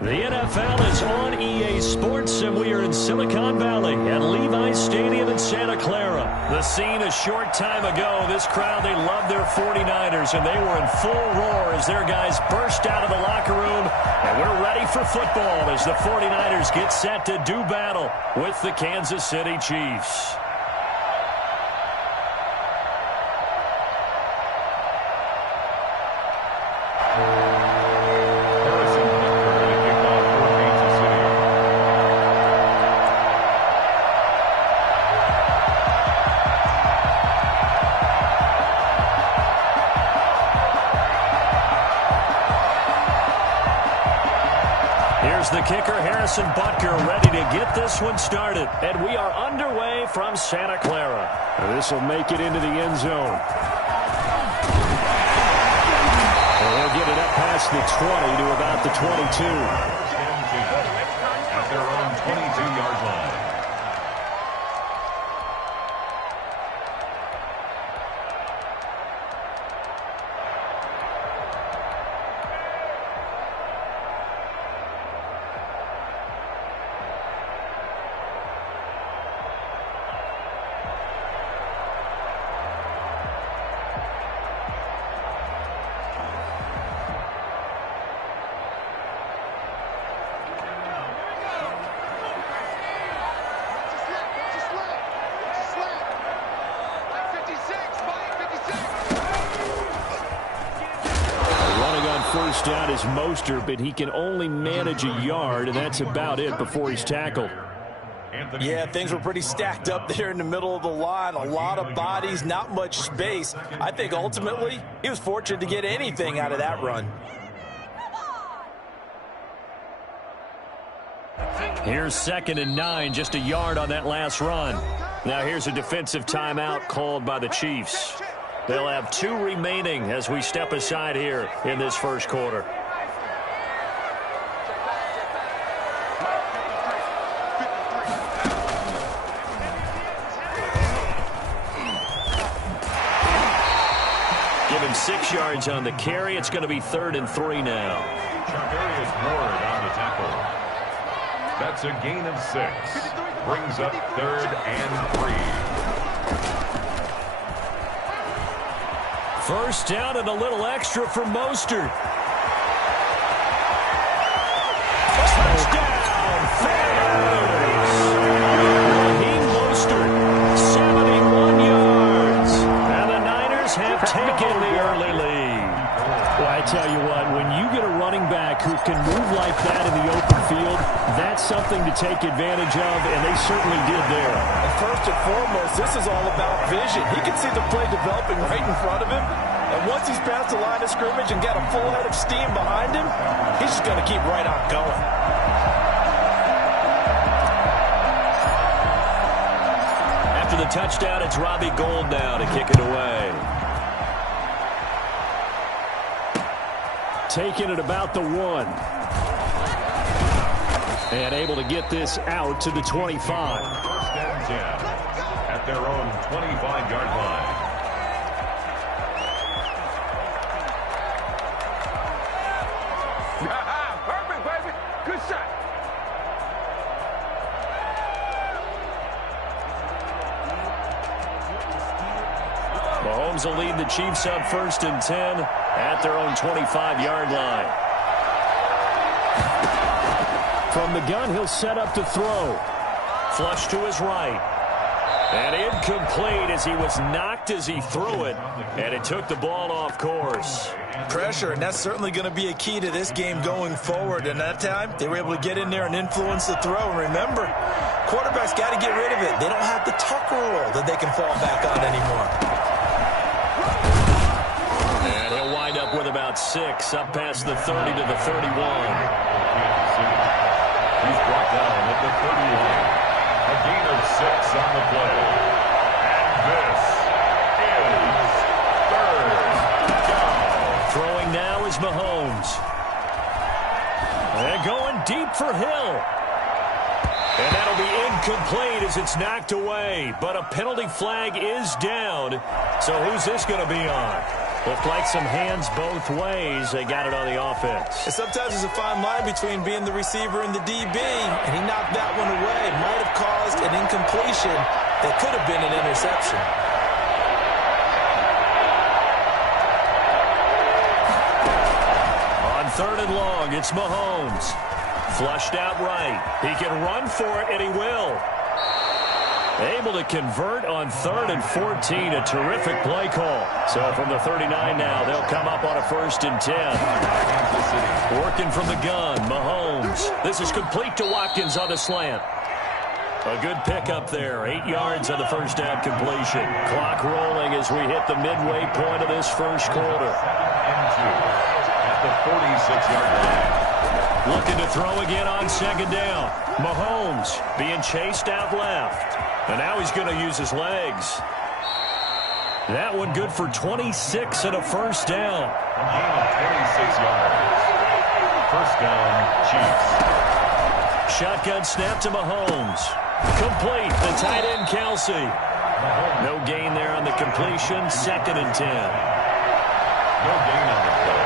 The NFL is on EA Sports, and we are in Silicon Valley at Levi's Stadium in Santa Clara. The scene a short time ago, this crowd, they love their 49ers, and they were in full roar as their guys burst out of the locker room. And we're ready for football as the 49ers get set to do battle with the Kansas City Chiefs. The kicker, Harrison Butker, ready to get this one started. And we are underway from Santa Clara. This will make it into the end zone. And they'll get it up past the 20 to about the 22. At their own 22-yard line. First down is Mostert, but he can only manage a yard, and that's about it before he's tackled. Yeah, things were pretty stacked up there in the middle of the line. A lot of bodies, not much space. I think ultimately he was fortunate to get anything out of that run. Here's 2nd and 9, just a yard on that last run. Now here's a defensive timeout called by the Chiefs. They'll have 2 remaining as we step aside here in this first quarter. Give him 6 yards on the carry. It's going to be 3rd and 3 now. Charvarius Ward on the tackle. That's a gain of 6. Brings up 3rd and 3. First down and a little extra for Mostert. Touchdown, Falcons! Raheem Mostert, 71 yards. And the Niners have taken the early lead. Well, I tell you what, when you get a running back who can move like that in the open field, that's something to take advantage of, and they certainly did there. And first and foremost, this is all about vision. He can see the play developing right in front of him, and once he's past the line of scrimmage and got a full head of steam behind him, he's just going to keep right on going. After the touchdown, it's Robbie Gould now to kick it away. Taking it about the 1. And able to get this out to the 25. 1st and 10 at their own 25-yard line. Perfect, baby. Good shot. Mahomes will lead the Chiefs up 1st and 10 at their own 25-yard line. From the gun, he'll set up to throw. Flush to his right. And incomplete as he was knocked as he threw it. And it took the ball off course. Pressure, and that's certainly going to be a key to this game going forward. And that time, they were able to get in there and influence the throw. And remember, quarterbacks got to get rid of it. They don't have the tuck rule that they can fall back on anymore. And he'll wind up with about 6, up past the 30 to the 31. He's brought down at the 31. A gain of 6 on the play. And this is 3rd down. Throwing now is Mahomes. And going deep for Hill. And that'll be incomplete as it's knocked away. But a penalty flag is down. So who's this going to be on? Looked like some hands both ways. They got it on the offense. And sometimes there's a fine line between being the receiver and the DB, and he knocked that one away. Might have caused an incompletion that could have been an interception. On 3rd and long, it's Mahomes. Flushed out right. He can run for it, and he will. Able to convert on 3rd and 14. A terrific play call. So from the 39 now, they'll come up on a 1st and 10. Working from the gun, Mahomes. This is complete to Watkins on the slant. A good pickup there. 8 yards on the first down completion. Clock rolling as we hit the midway point of this first quarter. At the 46-yard line. Looking to throw again on 2nd down. Mahomes being chased out left. And now he's going to use his legs. That one good for 26 and a first down. A gain of 26 yards. First down, Chiefs. Shotgun snap to Mahomes. Complete. The tight end, Kelsey. No gain there on the completion. 2nd and 10. No gain on the play.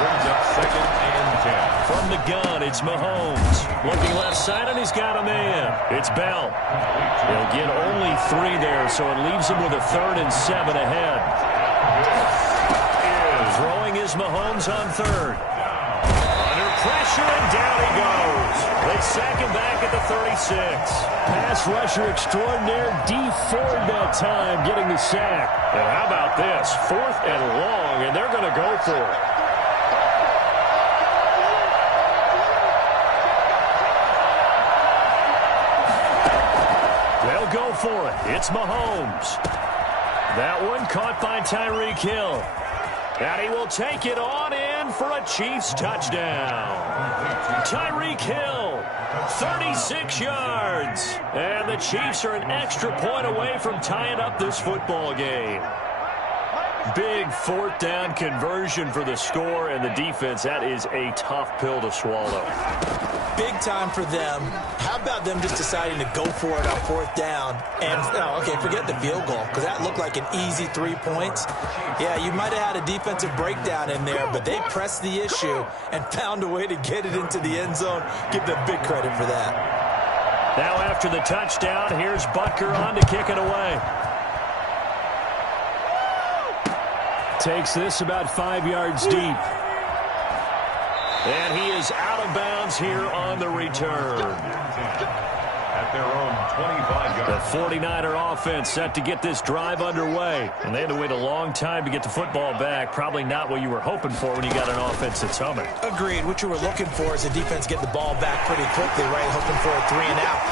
Brings up 2nd and 10. From the gun, it's Mahomes. Looking left side, and he's got a man. It's Bell. He'll get only 3 there, so it leaves him with a 3rd and 7 ahead. Throwing is Mahomes on 3rd. Under pressure, and down he goes. They sack him back at the 36. Pass rusher extraordinaire, D Ford that time, getting the sack. And how about this? 4th and long, and they're going to go for it. They'll go for it. It's Mahomes. That one caught by Tyreek Hill. And he will take it on in for a Chiefs touchdown. Tyreek Hill, 36 yards. And the Chiefs are an extra point away from tying up this football game. Big 4th down conversion for the score, and the defense, that is a tough pill to swallow. Big time for them. How about them just deciding to go for it on 4th down? And, okay, forget the field goal, because that looked like an easy 3 points. Yeah, you might have had a defensive breakdown in there, but they pressed the issue and found a way to get it into the end zone. Give them big credit for that. Now after the touchdown, here's Butker on to kick it away. Takes this about 5 yards deep. And he is out of bounds here on the return. At their own 25-yard. The 49er offense set to get this drive underway. And they had to wait a long time to get the football back. Probably not what you were hoping for when you got an offense that's humming. Agreed. What you were looking for is the defense get the ball back pretty quickly, right? Hoping for a 3 and out.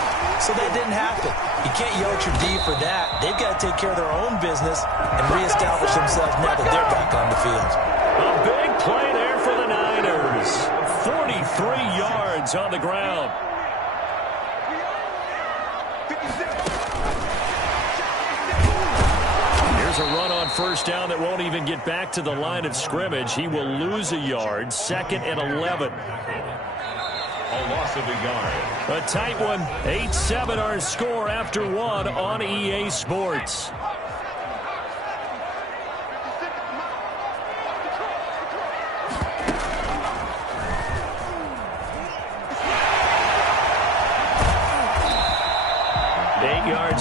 So that didn't happen. You can't yell at your D for that. They've got to take care of their own business and reestablish themselves now that they're back on the field. A big play there for the Niners. 43 yards on the ground. Here's a run on 1st down that won't even get back to the line of scrimmage. He will lose a yard. 2nd and 11. A loss of a yard. A tight one. 8-7 our score after 1 on EA Sports.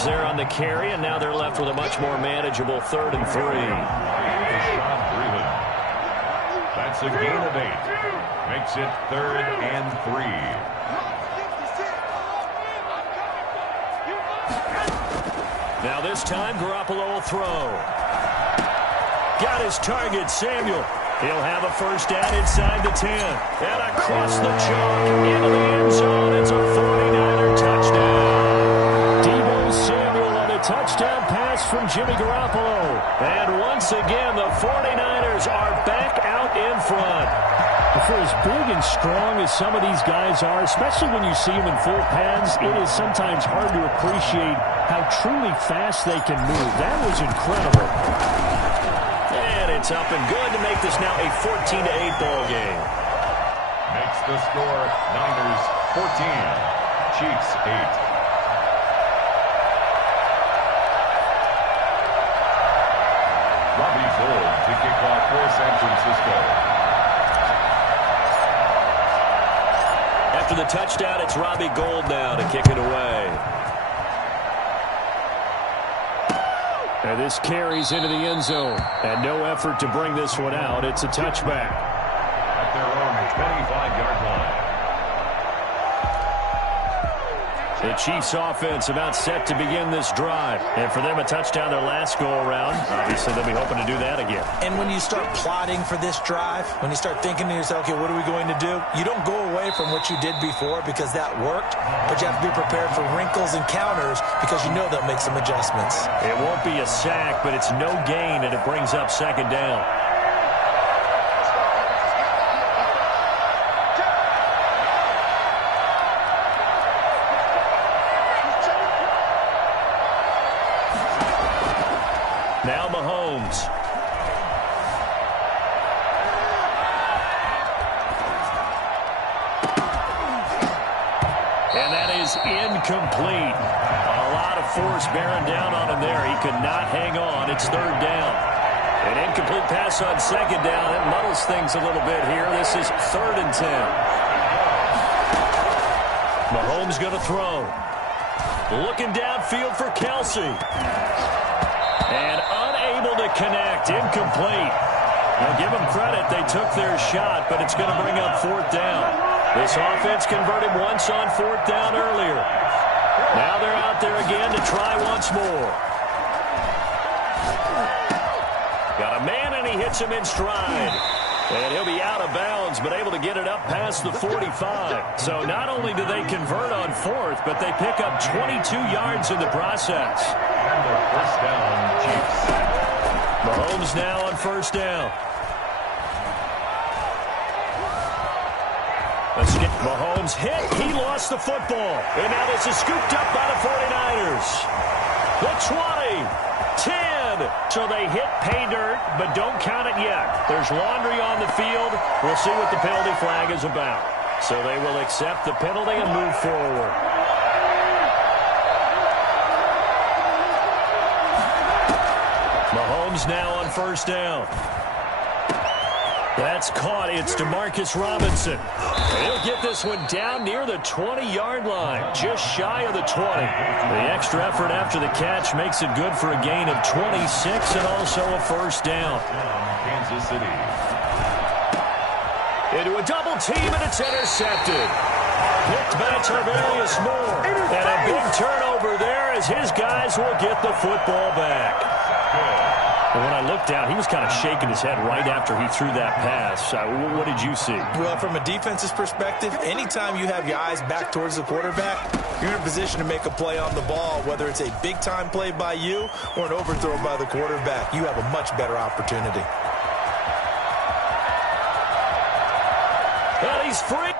There on the carry, and now they're left with a much more manageable 3rd and 3. That's a gain of 8. Makes it 3rd and 3. Now this time, Garoppolo will throw. Got his target, Samuel. He'll have a first down inside the 10. And across the chalk into the end zone. It's a 49er touchdown. Touchdown pass from Jimmy Garoppolo. And once again, the 49ers are back out in front. For as big and strong as some of these guys are, especially when you see them in full pads, it is sometimes hard to appreciate how truly fast they can move. That was incredible. And it's up and good to make this now a 14-8 ball game. Makes the score Niners 14, Chiefs 8. To kick off for San Francisco. After the touchdown, it's Robbie Gould now to kick it away. And this carries into the end zone. And no effort to bring this one out. It's a touchback. At their own 25-yard line. The Chiefs offense about set to begin this drive. And for them, a touchdown their last go-around. Obviously, they'll be hoping to do that again. And when you start plotting for this drive, when you start thinking to yourself, okay, what are we going to do? You don't go away from what you did before because that worked, but you have to be prepared for wrinkles and counters because you know they'll make some adjustments. It won't be a sack, but it's no gain, and it brings up second down. Now Mahomes. And that is incomplete. A lot of force bearing down on him there. He could not hang on. It's third down. An incomplete pass on second down. It muddles things a little bit here. This is 3rd and 10. Mahomes going to throw. Looking downfield for Kelsey. And unable to connect. Incomplete. Now give them credit. They took their shot, but it's going to bring up 4th down. This offense converted once on 4th down earlier. Now they're out there again to try once more. Got a man, and he hits him in stride. And he'll be out of bounds, but able to get it up past the 45. So not only do they convert on 4th, but they pick up 22 yards in the process. And the first down, Chiefs. Mahomes now on 1st down. Mahomes hit. He lost the football. And now this is scooped up by the 49ers. The 20. 10. So they hit pay dirt, but don't count it yet. There's laundry on the field. We'll see what the penalty flag is about. So they will accept the penalty and move forward. Mahomes now on 1st down. That's caught. It's DeMarcus Robinson. He'll get this one down near the 20-yard line, just shy of the 20. The extra effort after the catch makes it good for a gain of 26 and also a 1st down. Kansas City. Into a double team, and it's intercepted. Picked by Tarvarius Moore. And a big turnover there as his guys will get the football back. And when I looked down, he was kind of shaking his head right after he threw that pass. What did you see? Well, from a defense's perspective, anytime you have your eyes back towards the quarterback, you're in a position to make a play on the ball, whether it's a big-time play by you or an overthrow by the quarterback. You have a much better opportunity. Well, he's free.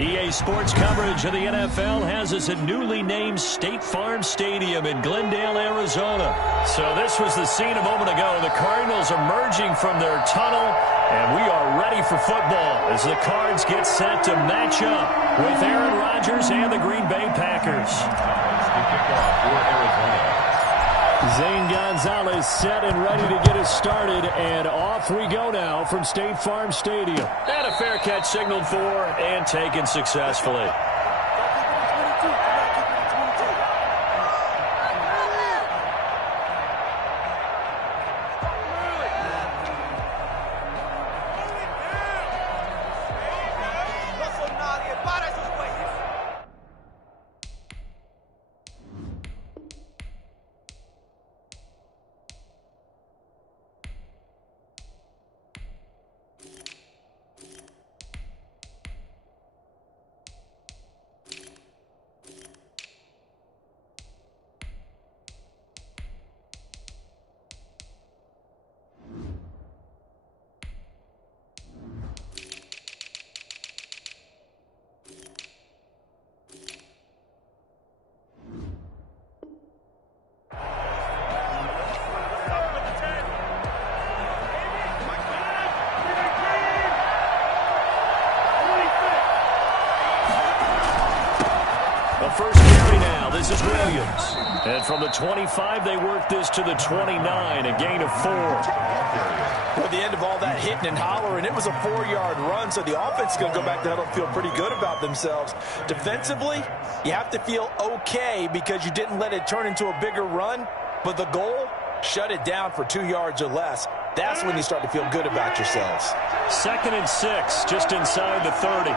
EA Sports coverage of the NFL has us at newly named State Farm Stadium in Glendale, Arizona. So this was the scene a moment ago. The Cardinals emerging from their tunnel, and we are ready for football as the Cards get set to match up with Aaron Rodgers and the Green Bay Packers. The kickoff for Arizona. Zane Gonzalez set and ready to get us started, and off we go now from State Farm Stadium. And a fair catch signaled for and taken successfully. First carry now. This is Williams. And from the 25, they work this to the 29, a gain of 4. At the end of all that hitting and hollering, it was a 4-yard run, so the offense is going to go back to huddle and feel pretty good about themselves. Defensively, you have to feel okay because you didn't let it turn into a bigger run, but the goal, shut it down for 2 yards or less. That's when you start to feel good about yourselves. 2nd and 6, just inside the 30.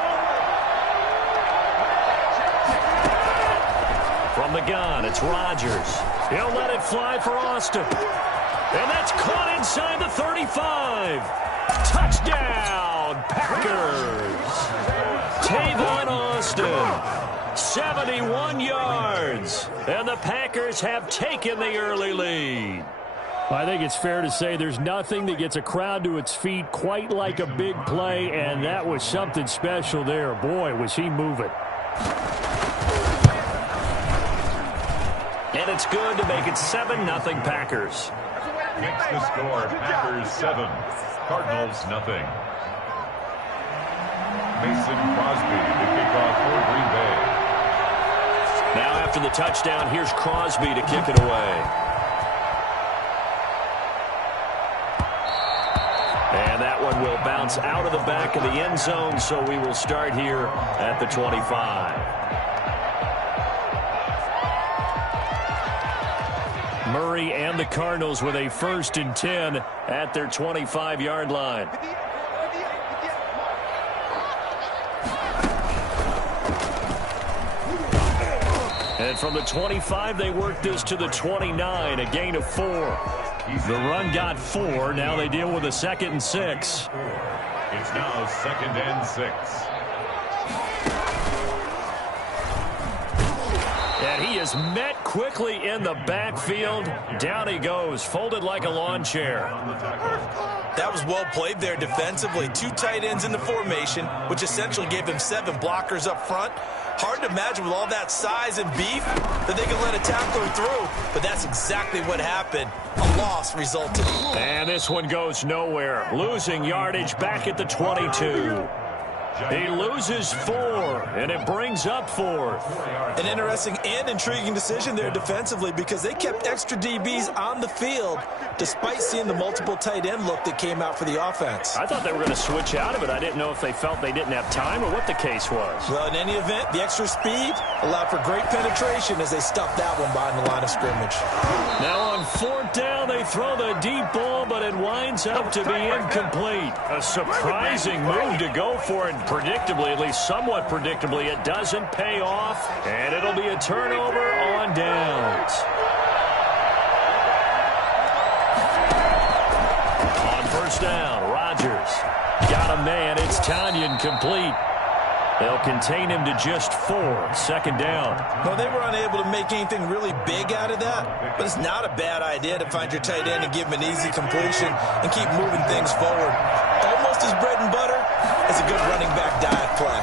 From the gun, it's Rodgers. He'll let it fly for Austin. And that's caught inside the 35. Touchdown, Packers. Tavon Austin, 71 yards. And the Packers have taken the early lead. I think it's fair to say there's nothing that gets a crowd to its feet quite like a big play, and that was something special there. Boy, was he moving. And it's good to make it 7-0 Packers. Makes the score Packers 7, Cardinals 0. Mason Crosby, the kickoff for Green Bay. Now after the touchdown, here's Crosby to kick it away. And that one will bounce out of the back of the end zone, so we will start here at the 25. Murray and the Cardinals with a 1st and 10 at their 25-yard line. And from the 25, they work this to the 29, a gain of 4. The run got 4. Now they deal with a 2nd and 6. It's now 2nd and 6. And he is met quickly in the backfield. Down he goes, folded like a lawn chair. That was well played there defensively. 2 tight ends in the formation, which essentially gave them 7 blockers up front. Hard to imagine with all that size and beef that they could let a tackler through, but that's exactly what happened. A loss resulted. And this one goes nowhere. Losing yardage back at the 22. He loses 4, and it brings up 4th. An interesting and intriguing decision there defensively because they kept extra DBs on the field despite seeing the multiple tight end look that came out for the offense. I thought they were going to switch out of it. I didn't know if they felt they didn't have time or what the case was. Well, in any event, the extra speed allowed for great penetration as they stuffed that one behind the line of scrimmage. Now on 4th down, they throw the deep ball, but it winds up to be incomplete. A surprising move to go for it. Predictably, at least somewhat predictably, it doesn't pay off, and it'll be a turnover on downs. On 1st down, Rodgers got a man. It's Tanyan complete. They'll contain him to just 4. 2nd down. Well, they were unable to make anything really big out of that, but it's not a bad idea to find your tight end and give him an easy completion and keep moving things forward. Almost as bread and butter as a good running back dive play.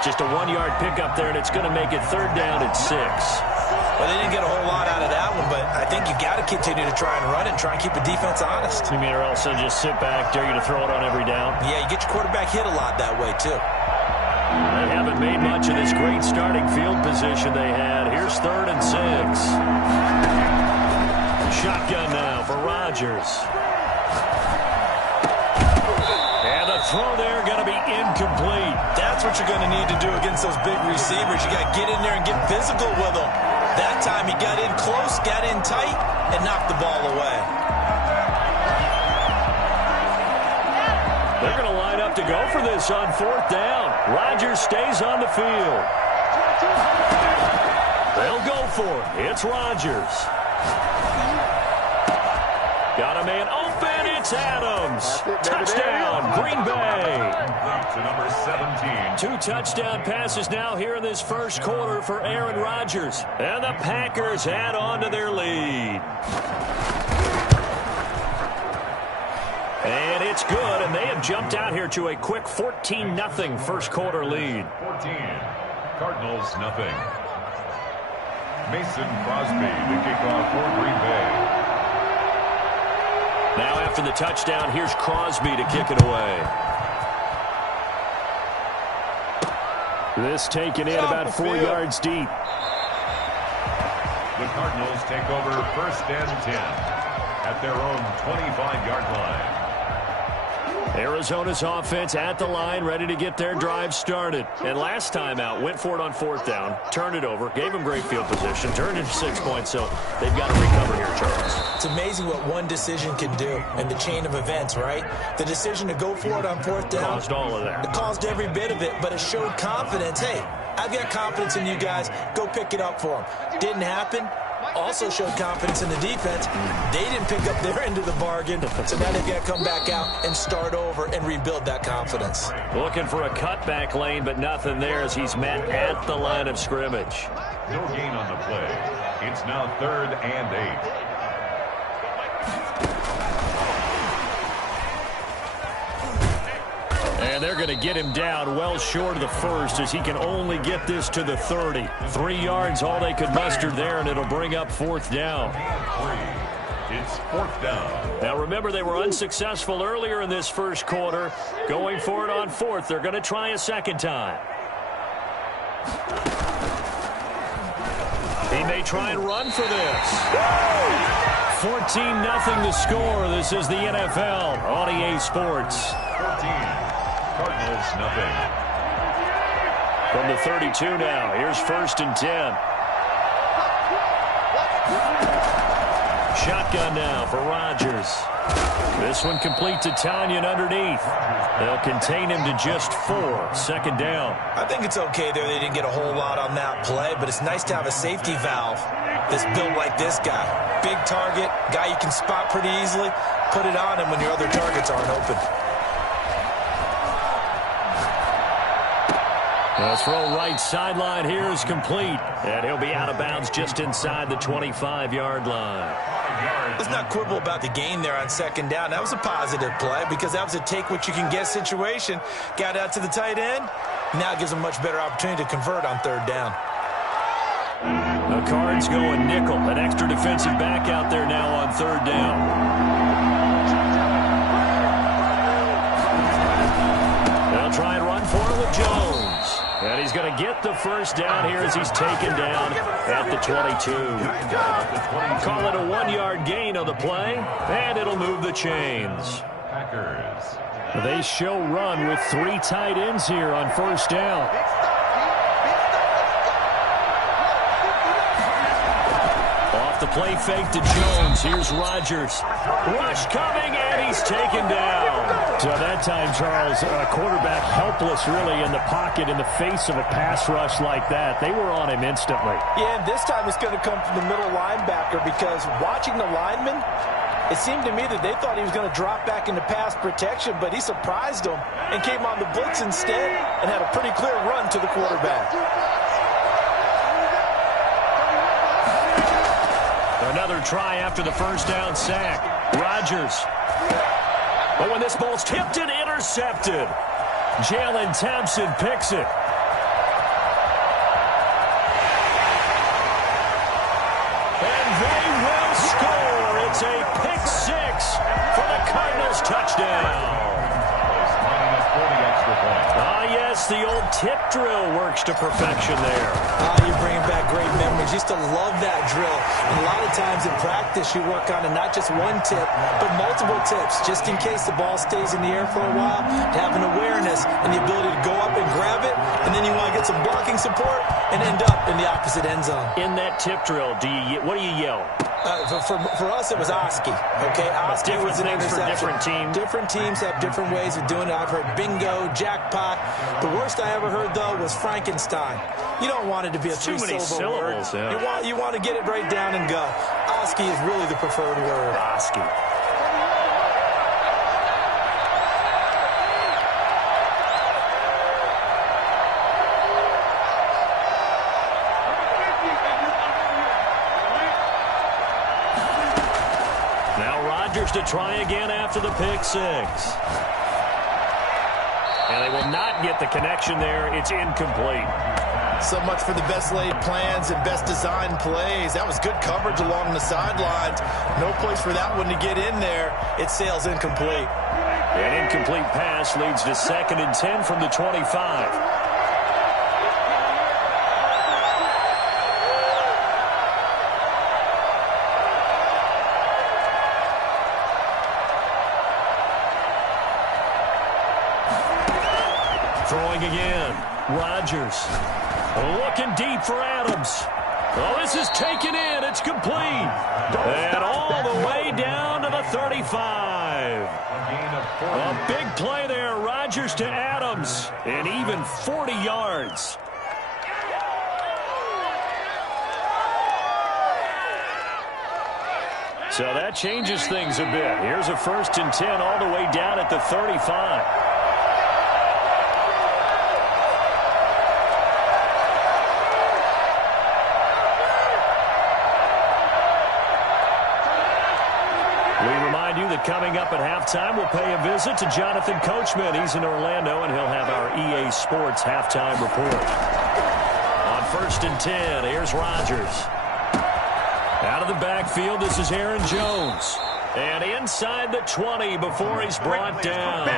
Just a 1-yard pickup there, and it's going to make it 3rd down and 6. Well, they didn't get a whole lot out of that one, but I think you got to continue to try and run it and try and keep the defense honest. You mean or else they'll just sit back, dare you to throw it on every down? Yeah, you get your quarterback hit a lot that way, too. They haven't made much of this great starting field position they had. Here's 3rd and 6. Shotgun now for Rodgers. And the throw there going to be incomplete. That's what you're going to need to do against those big receivers. You got to get in there and get physical with them. That time he got in close, got in tight, and knocked the ball away. They're going to line up to go for this on 4th down. Rodgers stays on the field. They'll go for it. It's Rodgers. Got a man open. It's Adams. Touchdown, Green Bay. To number 17. 2 touchdown passes now here in this first quarter for Aaron Rodgers. And the Packers add on to their lead. And it's good, and they have jumped out here to a quick 14-0 first quarter lead. 14. Cardinals, nothing. Mason Crosby, the kickoff for Green Bay. Now after the touchdown, here's Crosby to kick it away. This taken in about 4 yards deep. The Cardinals take over 1st and 10 at their own 25-yard line. Arizona's offense at the line, ready to get their drive started. And last time out, went for it on 4th down, turned it over, gave them great field position, turned into 6 points, so they've got to recover here, Charles. It's amazing what one decision can do in the chain of events, right? The decision to go for it on 4th down. Caused all of that. It caused every bit of it, but it showed confidence. Hey, I've got confidence in you guys. Go pick it up for them. Didn't happen. Also showed confidence in the defense. They didn't pick up their end of the bargain, so now they've got to come back out and start over and rebuild that confidence. Looking for a cutback lane, but nothing there as he's met at the line of scrimmage. No gain on the play. It's now 3rd and 8. And they're going to get him down well short of the first as he can only get this to the 30. 3 yards, all they could muster there, and it'll bring up 4th down. It's 4th down. Now remember, they were unsuccessful earlier in this first quarter. Going for it on 4th. They're going to try a second time. He may try and run for this. 14-0 the score. This is the NFL on EA Sports. 14. Cardinals, nothing. From the 32 now, here's 1st and 10. Shotgun now for Rodgers. This one complete to Tanyan underneath. They'll contain him to just 4. 2nd down. I think it's okay there. They didn't get a whole lot on that play, but it's nice to have a safety valve that's built like this guy. Big target, guy you can spot pretty easily. Put it on him when your other targets aren't open. The throw right sideline here is complete. And he'll be out of bounds just inside the 25-yard line. Let's not quibble about the gain there on 2nd down. That was a positive play because that was a take-what-you-can-get situation. Got out to the tight end. Now it gives them a much better opportunity to convert on 3rd down. The Cards going nickel. An extra defensive back out there now on 3rd down. They'll try and run for it with Jones. And he's going to get the 1st down here as he's taken down at the 22. Call it a 1-yard gain on the play, and it'll move the chains. Packers. They show run with 3 tight ends here on 1st down. Off the play fake to Jones. Here's Rodgers. Rush coming, and he's taken down. So that time, Charles, a quarterback helpless really in the pocket in the face of a pass rush like that. They were on him instantly. Yeah, and this time it's going to come from the middle linebacker because watching the lineman, it seemed to me that they thought he was going to drop back into pass protection, but he surprised them and came on the blitz instead and had a pretty clear run to the quarterback. Another try after the 1st down sack. Rodgers. But when this ball's tipped and intercepted, Jalen Thompson picks it. is a pick six for the Cardinals touchdown. Yes, the old tip drill works to perfection there. You're bringing back great memories. Used to love that drill. And a lot of times in practice, you work on it, not just one tip, but multiple tips, just in case the ball stays in the air for a while, to have an awareness and the ability to go up and grab it, and then you want to get some blocking support and end up in the opposite end zone. In that tip drill, what do you yell? For us, it was Oski. Okay, Oski was an interception. Different teams. Different teams have different ways of doing it. I've heard bingo, jackpot. The worst I ever heard, though, was Frankenstein. You don't want it to be a three-syllable word. Yeah. You want to get it right down and go. Oski is really the preferred word. Oski. To try again after the pick six. And they will not get the connection there. It's incomplete. So much for the best laid plans and best designed plays. That was good coverage along the sidelines. No place for that one to get in there. It sails incomplete. An incomplete pass leads to 2nd and 10 from the 25. Throwing again. Rodgers. Looking deep for Adams. Oh, this is taken in. It's complete. And all the way down to the 35. A big play there. Rodgers to Adams. And even 40 yards. So that changes things a bit. Here's a 1st and 10 all the way down at the 35. Coming up at halftime, we'll pay a visit to Jonathan Coachman. He's in Orlando, and he'll have our EA Sports halftime report. On 1st and 10, here's Rodgers. Out of the backfield, this is Aaron Jones. And inside the 20 before he's brought down.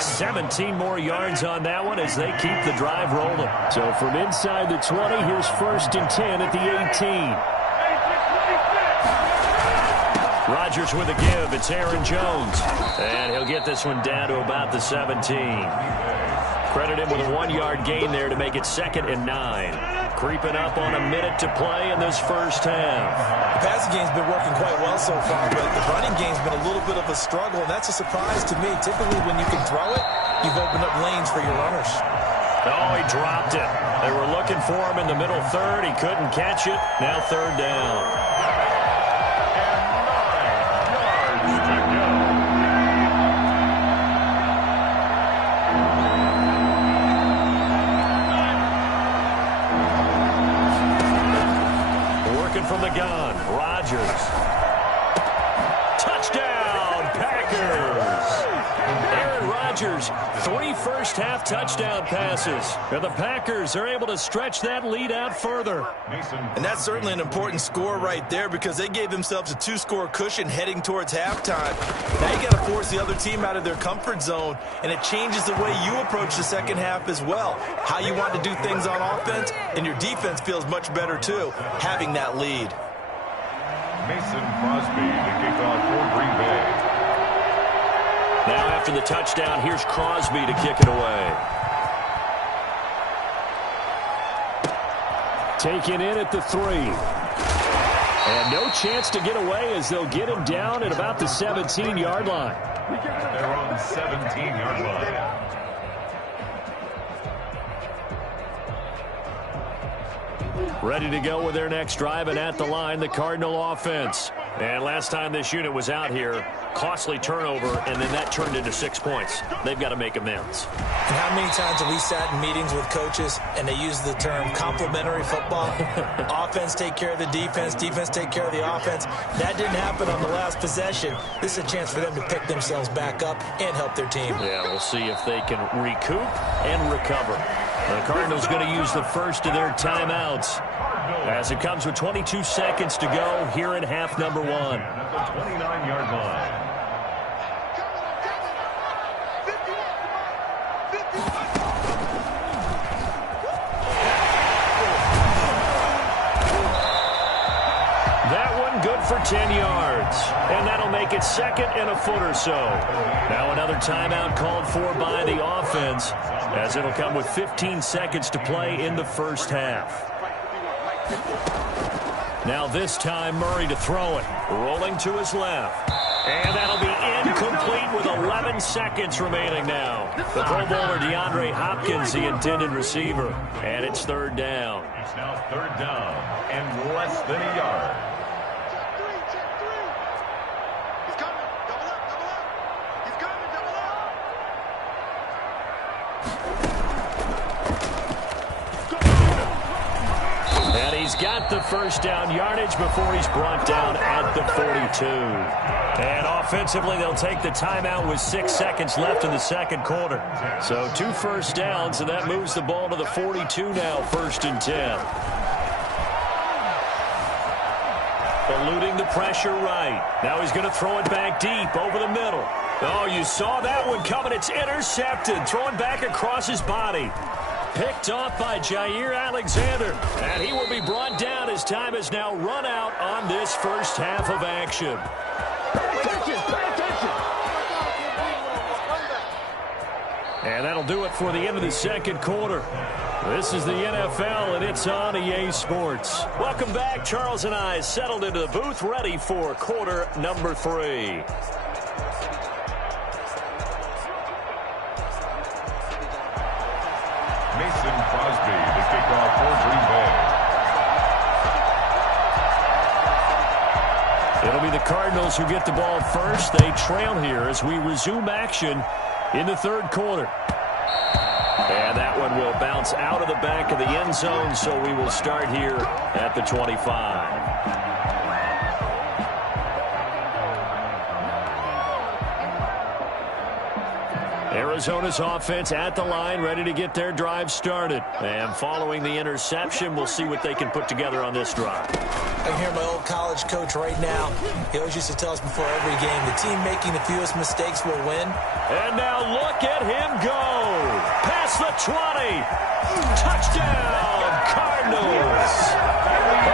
17 more yards on that one as they keep the drive rolling. So from inside the 20, here's 1st and 10 at the 18. Rodgers with a give. It's Aaron Jones. And he'll get this one down to about the 17. Credit him with a 1-yard gain there to make it 2nd and 9. Creeping up on a minute to play in this first half. The passing game's been working quite well so far, but the running game's been a little bit of a struggle, and that's a surprise to me. Typically, when you can throw it, you've opened up lanes for your runners. Oh, he dropped it. They were looking for him in the middle third. He couldn't catch it. Now 3rd down. From the gun, Rodgers. Touchdown, Packers! Aaron Rodgers, 3 first-half touchdown passes. And the Packers are able to stretch that lead out further. And that's certainly an important score right there because they gave themselves a 2-score cushion heading towards halftime. Now you got to force the other team out of their comfort zone, and it changes the way you approach the second half as well. How you want to do things on offense, and your defense feels much better too, having that lead. Mason Crosby to kick off for Green Bay. Now after the touchdown, here's Crosby to kick it away. Taken in at the 3. And no chance to get away as they'll get him down at about the 17-yard line. They're on the 17-yard line. Ready to go with their next drive, and at the line, the Cardinal offense. And last time this unit was out here, costly turnover, and then that turned into 6 points. They've got to make amends. And how many times have we sat in meetings with coaches and they use the term complementary football? Offense take care of the defense, defense take care of the offense. That didn't happen on the last possession. This is a chance for them to pick themselves back up and help their team. Yeah, we'll see if they can recoup and recover. The Cardinals going to use the first of their timeouts. as it comes with 22 seconds to go here in half number one. At the 29-yard line. Good for 10 yards, and that'll make it second and a foot or so. Now another timeout called for by the offense, as it'll come with 15 seconds to play in the first half. Now this time Murray to throw it, rolling to his left. And that'll be incomplete with 11 seconds remaining now. The Pro Bowler DeAndre Hopkins, the intended receiver, and it's third down. It's now third down and less than a yard. He's got the first down yardage before he's brought down at the 42. And offensively, they'll take the timeout with 6 seconds left in the second quarter. So 2 first downs, and that moves the ball to the 42 now, first and 10. Eluding the pressure right. Now he's going to throw it back deep over the middle. Oh, you saw that one coming. It's intercepted. Throwing back across his body. Picked off by Jair Alexander, and he will be brought down as time has now run out on this first half of action. Pay attention. And that'll do it for the end of the second quarter. This is the NFL, and it's on EA Sports. Welcome back. Charles and I settled into the booth, ready for quarter number 3. Crosby, the kickoff for Green Bay. It'll be the Cardinals who get the ball first. They trail here as we resume action in the third quarter. And that one will bounce out of the back of the end zone, so we will start here at the 25. Arizona's offense at the line, ready to get their drive started. And following the interception, we'll see what they can put together on this drive. I can hear my old college coach right now. He always used to tell us before every game, the team making the fewest mistakes will win. And now look at him go. Past the 20. Touchdown, Cardinals.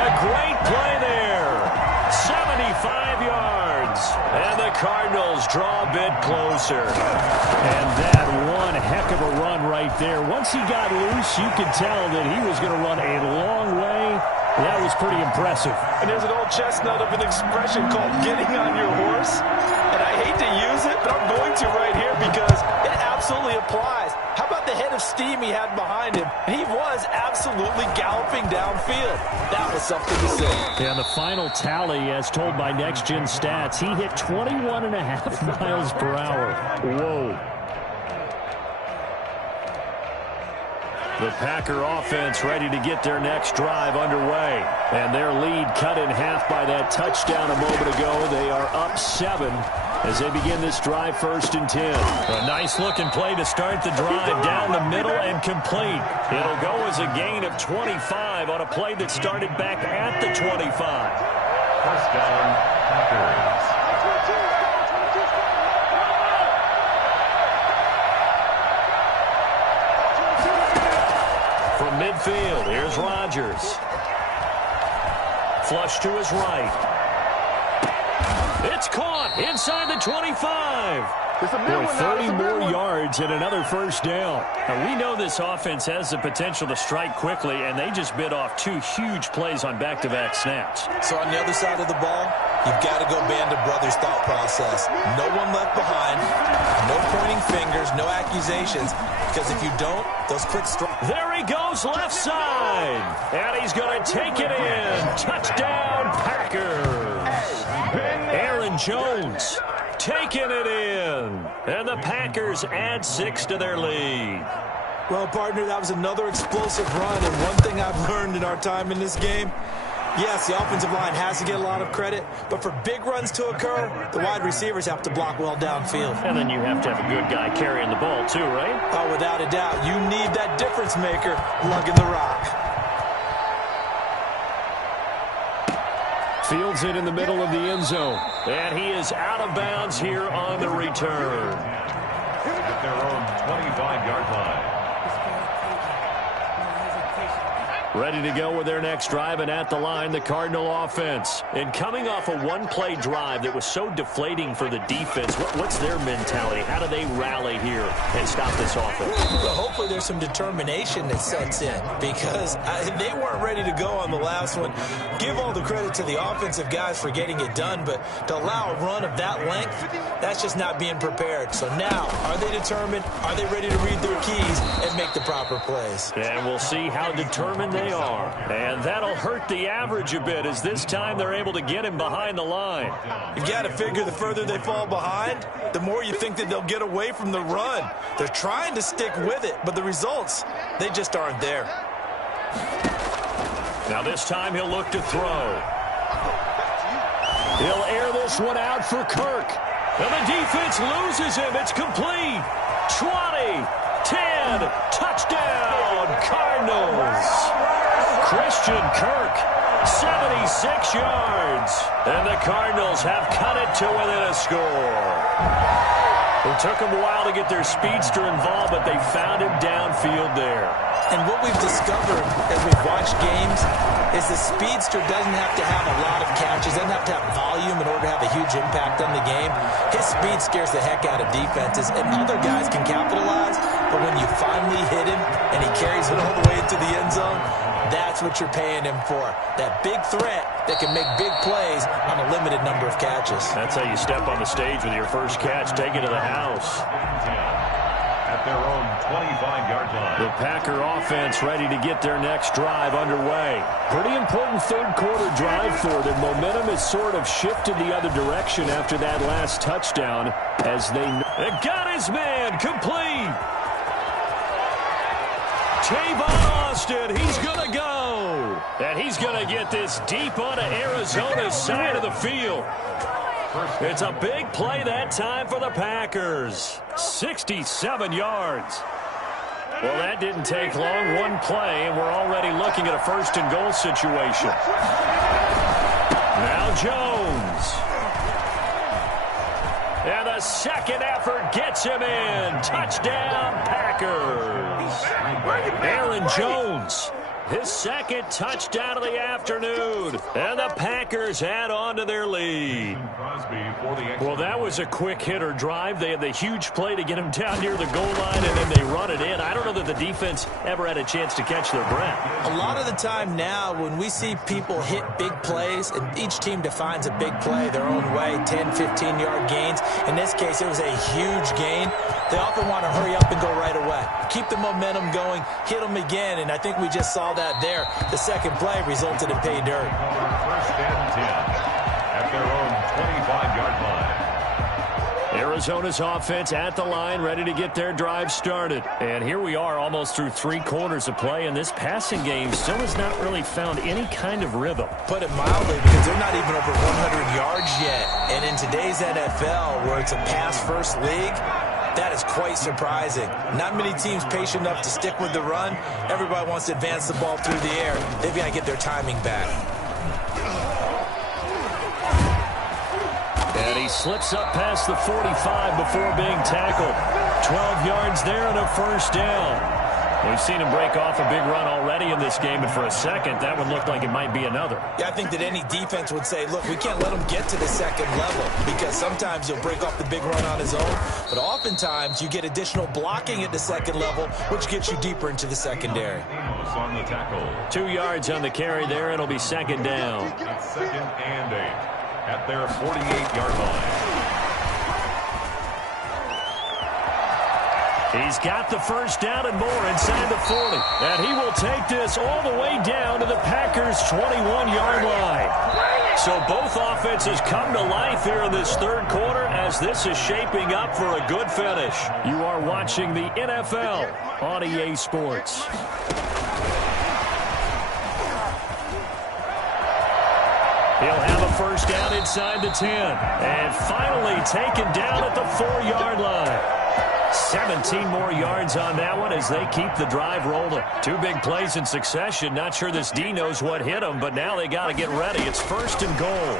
A great play there. 75 yards. And the Cardinals draw a bit closer. And that one heck of a run right there. Once he got loose, you could tell that he was going to run a long way. That was pretty impressive. And there's an old chestnut of an expression called getting on your horse. And I hate to use it, but I'm going to right here because it absolutely applies. How about the head of steam he had behind him? He was absolutely galloping downfield. That was something to see. And the final tally, as told by Next Gen Stats, he hit 21.5 miles per hour. Whoa. The Packer offense ready to get their next drive underway. And their lead cut in half by that touchdown a moment ago. They are up 7 as they begin this drive, first and 10. A nice-looking play to start the drive down the middle and complete. It'll go as a gain of 25 on a play that started back at the 25. First down, Packers. From midfield, here's Rodgers. Flush to his right. It's caught inside the 25. Boy, 30 more yards and another first down. Now, we know this offense has the potential to strike quickly, and they just bit off 2 huge plays on back-to-back snaps. So on the other side of the ball, you've got to go band of brothers thought process. No one left behind, no pointing fingers, no accusations, because if you don't, those quick strikes. There he goes left side, and he's going to take it in. Touchdown, Packers. Aaron Jones taking it in, and the Packers add 6 to their lead. Well, partner, that was another explosive run, and one thing I've learned in our time in this game, yes, the offensive line has to get a lot of credit, but for big runs to occur, the wide receivers have to block well downfield. And then you have to have a good guy carrying the ball too, right? Oh, without a doubt. You need that difference maker lugging the rock. Fields it in the middle of the end zone. And he is out of bounds here on the return. At their own 25-yard line. Ready to go with their next drive, and at the line, the Cardinal offense. And coming off a one-play drive that was so deflating for the defense, what's their mentality? How do they rally here and stop this offense? Well, hopefully there's some determination that sets in, because they weren't ready to go on the last one. Give all the credit to the offensive guys for getting it done, but to allow a run of that length, that's just not being prepared. So now, are they determined? Are they ready to read their keys and make the proper plays? And we'll see how determined they are. And that'll hurt the average a bit, as this time they're able to get him behind the line. You've got to figure the further they fall behind, the more you think that they'll get away from the run. They're trying to stick with it, but the results, they just aren't there. Now this time he'll look to throw. He'll air this one out for Kirk. And the defense loses him. It's complete. 20, 10, touchdown, Cardinals. Christian Kirk, 76 yards. And the Cardinals have cut it to within a score. It took them a while to get their speedster involved, but they found him downfield there. And what we've discovered as we've watched games is the speedster doesn't have to have a lot of catches, doesn't have to have volume in order to have a huge impact on the game. His speed scares the heck out of defenses, and other guys can capitalize, but when you finally hit him and he carries it all the way into the end zone, that's what you're paying him for. That big threat that can make big plays on a limited number of catches. That's how you step on the stage with your first catch. Take it to the house. At their own 25-yard line. The Packer offense ready to get their next drive underway. Pretty important third-quarter drive for them. Momentum has sort of shifted the other direction after that last touchdown, as they got his man complete. Tavon Austin, he's going to go. And he's going to get this deep onto Arizona's side of the field. It's a big play that time for the Packers. 67 yards. Well, that didn't take long. One play, and we're already looking at a first-and-goal situation. Now Jones. And the second effort gets him in. Touchdown, Packers. Aaron Jones, his second touchdown of the afternoon. And the Packers add on to their lead. Well, that was a quick hitter drive. They had the huge play to get him down near the goal line, and then they run it in. I don't know that the defense ever had a chance to catch their breath. A lot of the time now, when we see people hit big plays, and each team defines a big play their own way, 10, 15-yard gains. In this case, it was a huge gain. They often want to hurry up and go right away. Keep the momentum going, hit them again, and I think we just saw that there. The second play resulted in pay dirt. First and 10 at their own 25-yard line. Arizona's offense at the line, ready to get their drive started. And here we are almost through 3 quarters of play, and this passing game still has not really found any kind of rhythm. Put it mildly, because they're not even over 100 yards yet. And in today's NFL, where it's a pass-first league, that is quite surprising. Not many teams patient enough to stick with the run. Everybody wants to advance the ball through the air. They've got to get their timing back. And he slips up past the 45 before being tackled. 12 yards there and a first down. We've seen him break off a big run already in this game, and for a second, that would look like it might be another. Yeah, I think that any defense would say, look, we can't let him get to the second level, because sometimes he'll break off the big run on his own, but oftentimes you get additional blocking at the second level, which gets you deeper into the secondary. On the tackle. 2 yards on the carry there, and it'll be second down. It's second and 8 at their 48-yard line. He's got the first down and more inside the 40. And he will take this all the way down to the Packers' 21-yard line. So both offenses come to life here in this third quarter as this is shaping up for a good finish. You are watching the NFL on EA Sports. He'll have a first down inside the 10. And finally taken down at the 4-yard line. 17 more yards on that one as they keep the drive rolling. 2 big plays in succession. Not sure this D knows what hit them, but now they got to get ready. It's 1st and goal.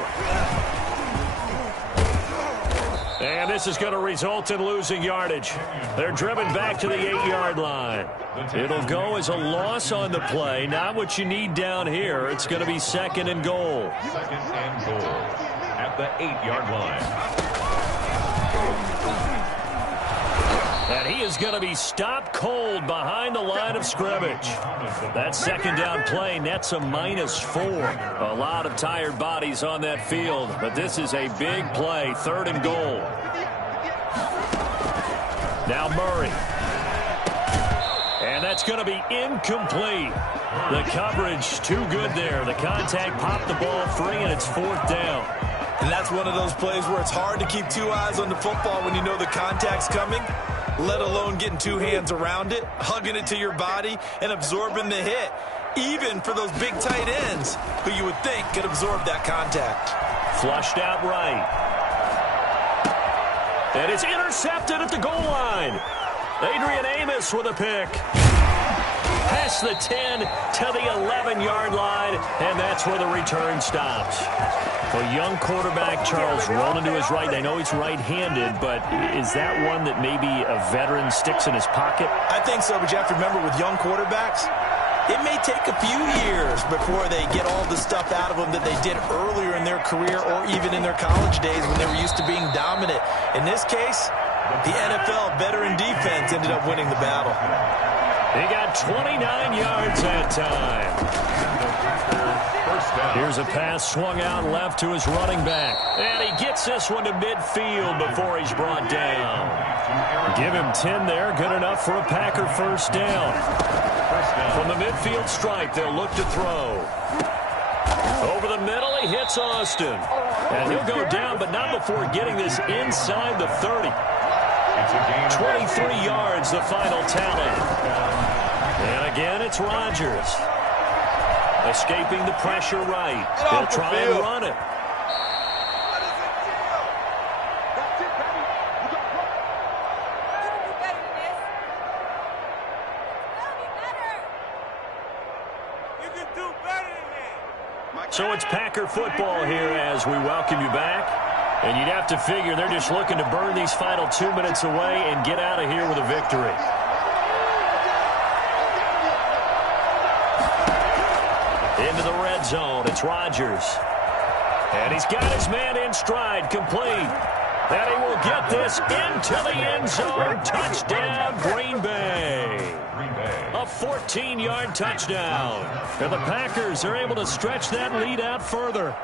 And this is going to result in losing yardage. They're driven back to the 8-yard line. It'll go as a loss on the play. Not what you need down here. It's going to be 2nd and goal. 2nd and goal at the 8-yard line. And he is going to be stopped cold behind the line of scrimmage. That 2nd down play nets a -4. A lot of tired bodies on that field, but this is a big play, 3rd and goal. Now Murray. And that's going to be incomplete. The coverage too good there. The contact popped the ball free, and it's 4th down. And that's one of those plays where it's hard to keep 2 eyes on the football when you know the contact's coming, let alone getting 2 hands around it, hugging it to your body, and absorbing the hit, even for those big tight ends who you would think could absorb that contact. Flushed out right. And it's intercepted at the goal line. Adrian Amos with a pick. Past the 10 to the 11-yard line, and that's where the return stops. A young quarterback, Charles, rolling to his right. I know he's right-handed, but is that one that maybe a veteran sticks in his pocket? I think so, but you have to remember with young quarterbacks, it may take a few years before they get all the stuff out of them that they did earlier in their career or even in their college days when they were used to being dominant. In this case, the NFL veteran defense ended up winning the battle. He got 29 yards that time. Here's a pass swung out left to his running back. And he gets this one to midfield before he's brought down. Give him 10 there. Good enough for a Packer 1st down. From the midfield stripe, they'll look to throw. Over the middle, he hits Austin. And he'll go down, but not before getting this inside the 30. 23 yards, the final tally. And again, it's Rodgers. Escaping the pressure right. They'll try and run it. So it's Packer football here as we welcome you back. And you'd have to figure they're just looking to burn these final 2 minutes away and get out of here with a victory. Into the red zone, it's Rodgers. And he's got his man in stride, complete. And he will get this into the end zone. Touchdown, Green Bay. A 14-yard touchdown. And the Packers are able to stretch that lead out further.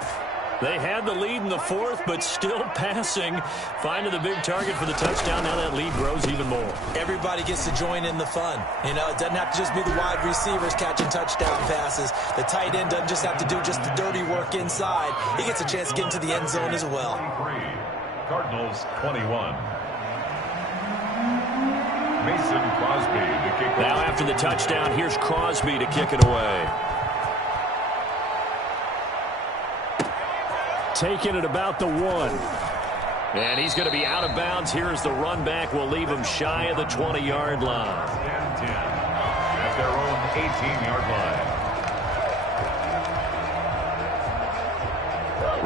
They had the lead in the 4th, but still passing. Finding the big target for the touchdown. Now that lead grows even more. Everybody gets to join in the fun. You know, it doesn't have to just be the wide receivers catching touchdown passes. The tight end doesn't just have to do just the dirty work inside. He gets a chance to get into the end zone as well. Cardinals 21. Mason Crosby to kick. Now after the touchdown, here's Crosby to kick it away. Taking it about the 1. And he's going to be out of bounds. Here's the run back. Will leave him shy of the 20-yard line. 10 at their own 18-yard line.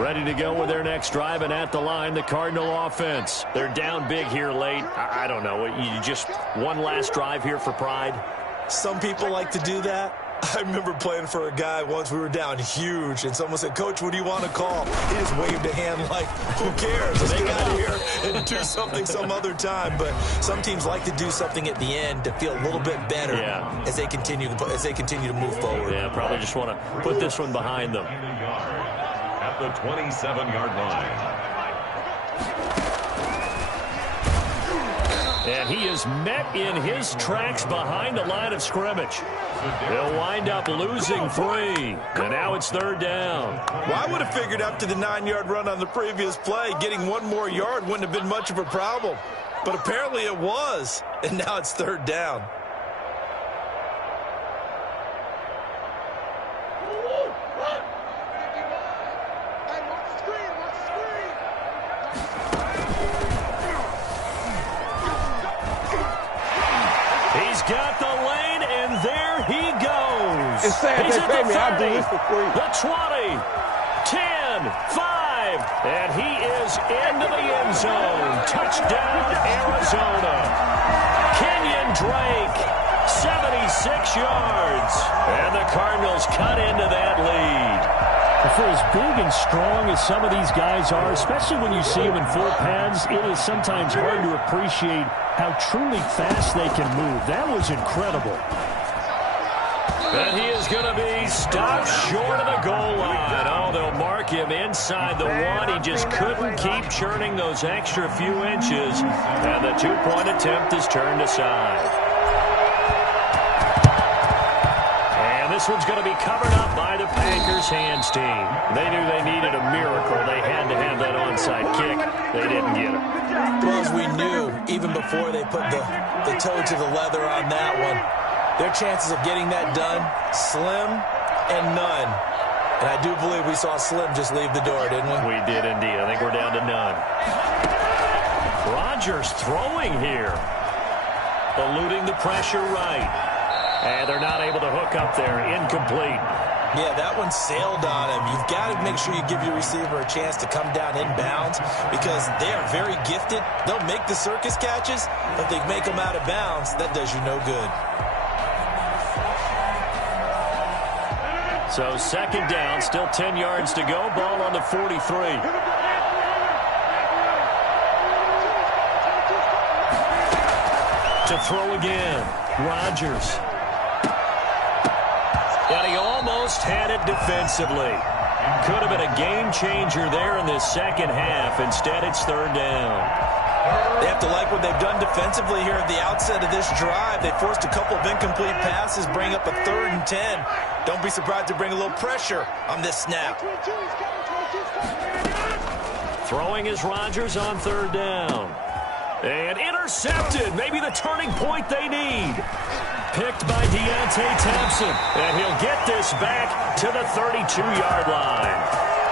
Ready to go with their next drive, and at the line, the Cardinal offense. They're down big here late. I don't know. You just one last drive here for pride? Some people like to do that. I remember playing for a guy once. We were down huge, and someone said, "Coach, what do you want to call?" He just waved a hand like, who cares? Let's get out of here and do something some other time. But some teams like to do something at the end to feel a little bit better as they continue to move forward. Yeah, probably just want to put this one behind them. At the 27-yard line. And he is met in his tracks behind the line of scrimmage. They'll wind up losing 3. And now it's 3rd down. Well, I would have figured after the 9-yard run on the previous play, getting 1 more yard wouldn't have been much of a problem. But apparently it was. And now it's 3rd down. He's at the 30, the 20, 10, 5, and he is into the end zone. Touchdown, Arizona. Kenyon Drake, 76 yards, and the Cardinals cut into that lead. For as big and strong as some of these guys are, especially when you see them in full pads, it is sometimes hard to appreciate how truly fast they can move. That was incredible. And he is going to be stopped short of the goal line. Oh, they'll mark him inside the one. He just couldn't keep churning those extra few inches. And the two-point attempt is turned aside. And this one's going to be covered up by the Packers hands team. They knew they needed a miracle. They had to have that onside kick. They didn't get it. Well, as we knew, even before they put the toe to the leather on that one, their chances of getting that done, slim and none. And I do believe we saw Slim just leave the door, didn't we? We did indeed. I think we're down to none. Rodgers throwing here. Eluding the pressure right. And they're not able to hook up there. Incomplete. Yeah, that one sailed on him. You've got to make sure you give your receiver a chance to come down inbounds because they are very gifted. They'll make the circus catches, but if they make them out of bounds, that does you no good. So second down, still 10 yards to go. Ball on the 43. To throw again, Rodgers. And he almost had it defensively. Could have been a game changer there in this second half. Instead, it's third down. They have to like what they've done defensively here at the outset of this drive. They forced a couple of incomplete passes, bring up a 3rd and 10. Don't be surprised to bring a little pressure on this snap. Throwing is Rodgers on third down. And intercepted. Maybe the turning point they need. Picked by Deontay Thompson. And he'll get this back to the 32-yard line.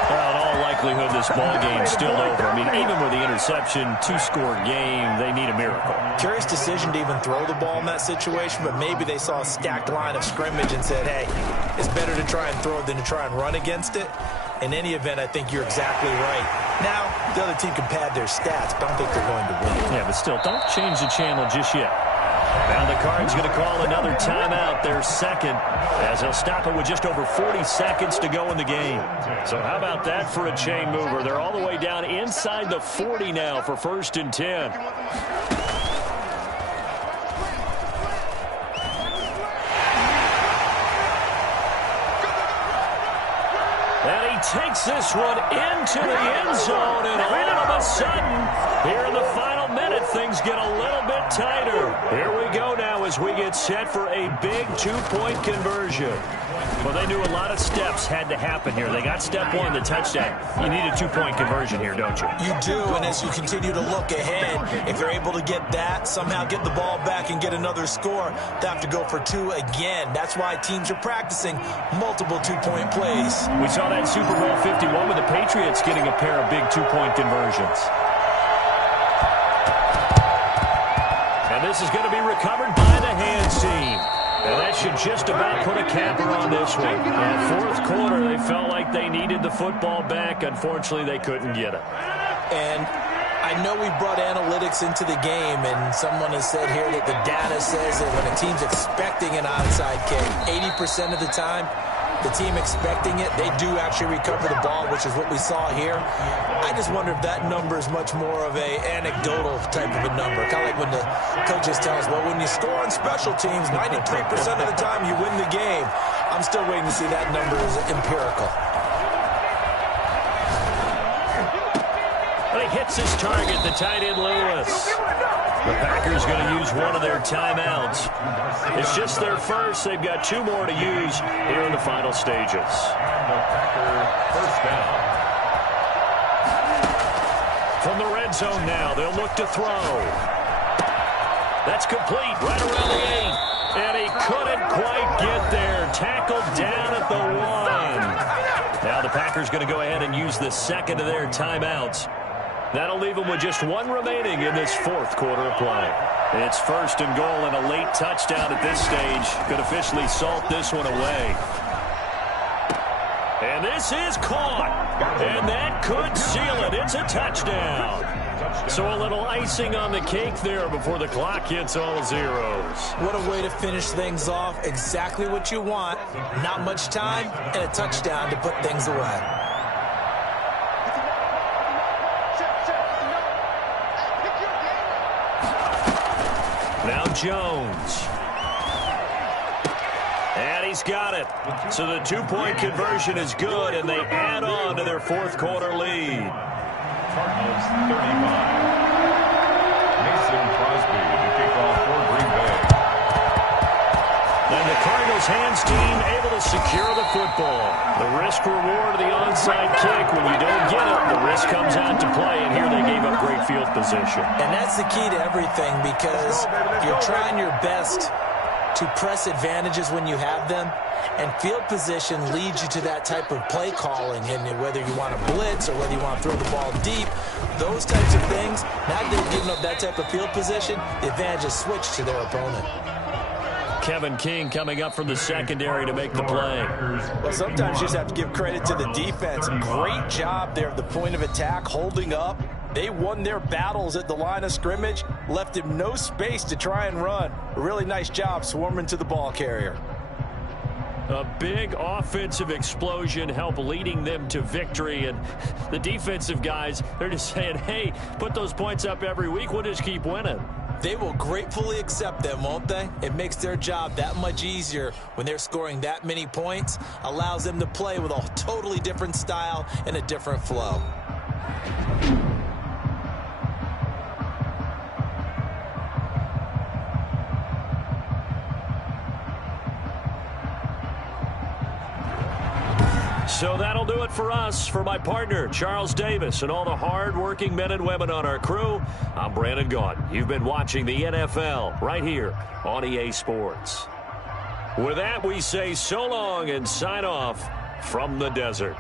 Well, in all likelihood, this ball game's still over. I mean, even with the interception, 2-score game, they need a miracle. Curious decision to even throw the ball in that situation, but maybe they saw a stacked line of scrimmage and said, hey, it's better to try and throw it than to try and run against it. In any event, I think you're exactly right. Now, the other team can pad their stats, but I don't think they're going to win. Yeah, but still, don't change the channel just yet. Now the Cards going to call another timeout, their second, as they'll stop it with just over 40 seconds to go in the game. So how about that for a chain mover? They're all the way down inside the 40 now for 1st and 10. And he takes this one into the end zone, and all of a sudden, here in the final minute, things get a little bit tighter. Here we go now as we get set for a big 2-point conversion. Well, they knew a lot of steps had to happen here. They got step one, the touchdown. You need a 2-point conversion here, don't you? You do, and as you continue to look ahead, if they're able to get that, somehow get the ball back and get another score, they have to go for 2 again. That's why teams are practicing multiple 2-point plays. We saw that Super Bowl 51 with the Patriots getting a pair of big 2-point conversions. And this is going to be recovered by the hands team. And that should just about put a capper on this one. Fourth quarter, they felt like they needed the football back. Unfortunately, they couldn't get it. And I know we brought analytics into the game, and someone has said here that the data says that when a team's expecting an onside kick, 80% of the time, the team expecting it, they do actually recover the ball, which is what we saw here. I just wonder if that number is much more of a anecdotal type of a number. Kind of like when the coaches tell us, well, when you score on special teams, 93% of the time you win the game. I'm still waiting to see that number is empirical. But he hits his target, the tight end Lewis. The Packers going to use one of their timeouts. It's just their first. They've got 2 more to use here in the final stages. The Packer first down. From the red zone now, they'll look to throw. That's complete right around the 8. And he couldn't quite get there. Tackled down at the 1. Now the Packers going to go ahead and use the second of their timeouts. That'll leave them with just 1 remaining in this 4th quarter of play. It's first and goal and a late touchdown at this stage. Could officially salt this one away. And this is caught. And that could seal it. It's a touchdown. So a little icing on the cake there before the clock hits all zeros. What a way to finish things off. Exactly what you want. Not much time and a touchdown to put things away. Now Jones. And he's got it. So the two-point conversion is good, and they add on to their fourth quarter lead. Cardinals 35. Mason Crosby to kick off for Green Bay. And the Cardinals hands team able to secure the football. The risk reward of the onside kick. When you don't get it, the risk comes out to play, and here they gave up great field position. And that's the key to everything, because you're trying your best to press advantages when you have them, and field position leads you to that type of play calling, and whether you want to blitz or whether you want to throw the ball deep, those types of things, now that they've given up that type of field position, the advantage is switched to their opponent. Kevin King coming up from the secondary to make the play. Well, sometimes you just have to give credit to the defense. Great job there at the point of attack, holding up. They won their battles at the line of scrimmage, left him no space to try and run. A really nice job swarming to the ball carrier. A big offensive explosion helped leading them to victory, and the defensive guys, they're just saying, hey, put those points up every week, we'll just keep winning. They will gratefully accept them, won't they? It makes their job that much easier when they're scoring that many points, allows them to play with a totally different style and a different flow. So that'll do it for us. For my partner, Charles Davis, and all the hard-working men and women on our crew, I'm Brandon Gaudin. You've been watching the NFL right here on EA Sports. With that, we say so long and sign off from the desert.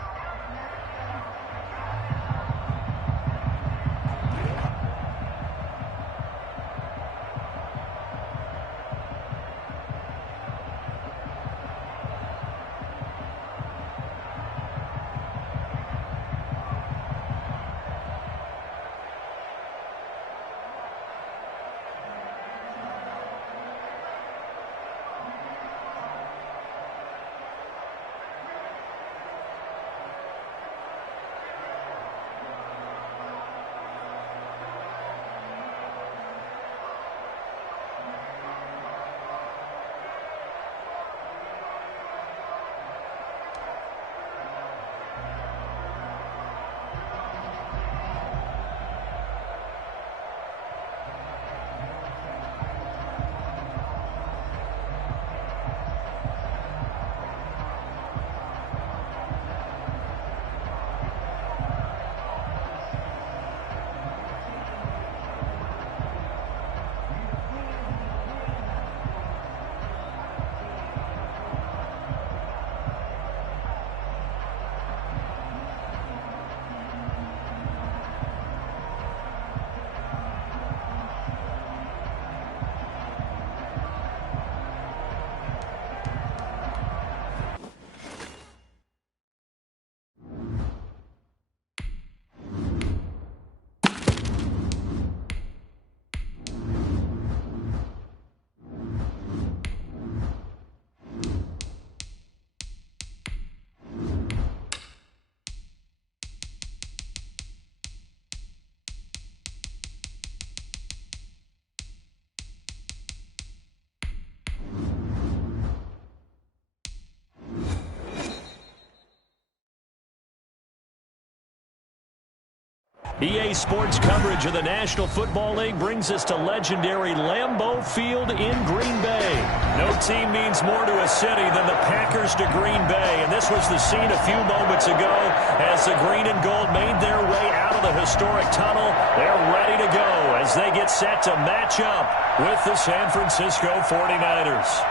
EA Sports coverage of the National Football League brings us to legendary Lambeau Field in Green Bay. No team means more to a city than the Packers to Green Bay, and this was the scene a few moments ago as the green and gold made their way out of the historic tunnel. They're ready to go as they get set to match up with the San Francisco 49ers.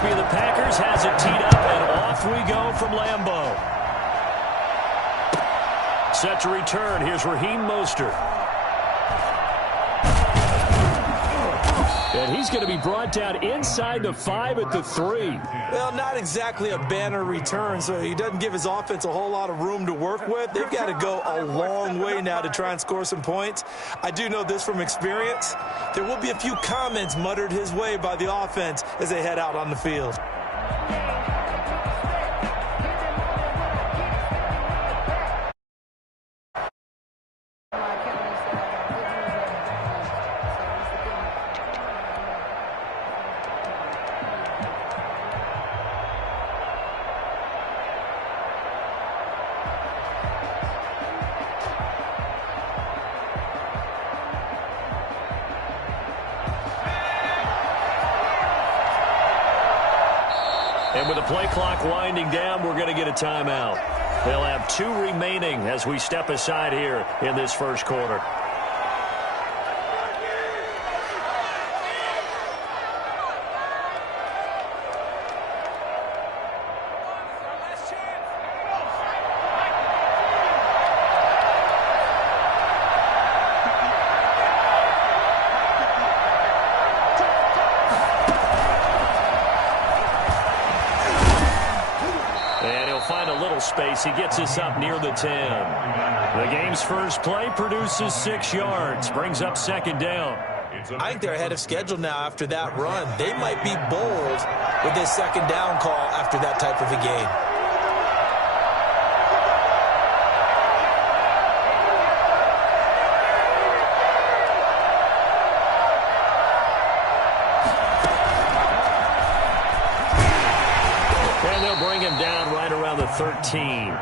Crosby of the Packers has it teed up, and off we go from Lambeau. Set to return. Here's Raheem Mostert. And he's going to be brought down inside the 5 at the 3. Well, not exactly a banner return, so he doesn't give his offense a whole lot of room to work with. They've got to go a long way now to try and score some points. I do know this from experience. There will be a few comments muttered his way by the offense as they head out on the field. And with the play clock winding down, we're going to get a timeout. They'll have 2 remaining as we step aside here in this first quarter. Space. He gets us up near the 10. The game's first play produces 6 yards. Brings up second down. I think they're ahead of schedule now after that run. They might be bold with this second down call after that type of a game. And they'll bring him down right around the 13.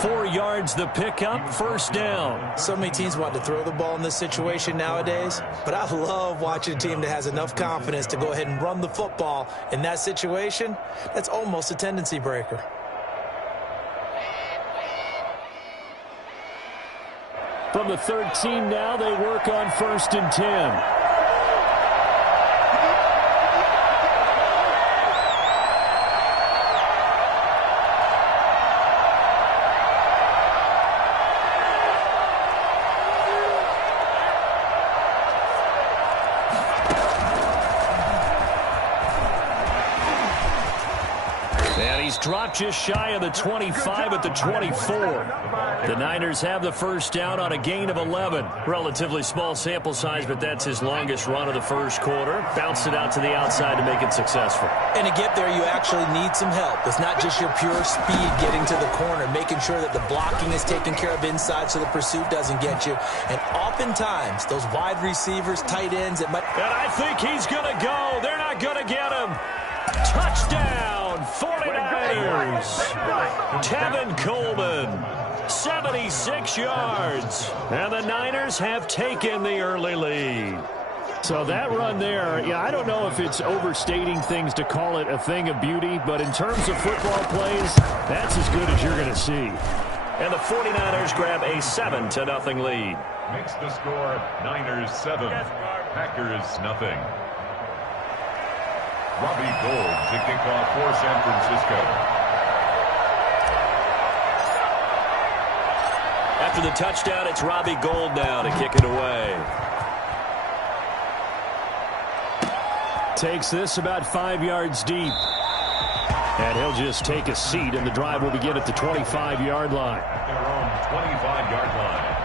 4 yards the pickup, first down. So many teams want to throw the ball in this situation nowadays, but I love watching a team that has enough confidence to go ahead and run the football in that situation. That's almost a tendency breaker. From the 13 now, they work on 1st and 10. Dropped just shy of the 25 at the 24. The Niners have the first down on a gain of 11. Relatively small sample size, but that's his longest run of the first quarter. Bounced it out to the outside to make it successful. And to get there, you actually need some help. It's not just your pure speed getting to the corner, making sure that the blocking is taken care of inside so the pursuit doesn't get you. And oftentimes, those wide receivers, tight ends, it might... And I think he's going to go. They're not going to get him. Touchdown, 49ers. Tevin Coleman, 76 yards. And the Niners have taken the early lead. So that run there, yeah, I don't know if it's overstating things to call it a thing of beauty, but in terms of football plays, that's as good as you're going to see. And the 49ers grab a 7-0 lead. Makes the score Niners 7, Packers nothing. Robbie Gould to kick off for San Francisco. After the touchdown, it's Robbie Gould now to kick it away. Takes this about 5 yards deep. And he'll just take a seat, and the drive will begin at the 25-yard line. At their own 25-yard line.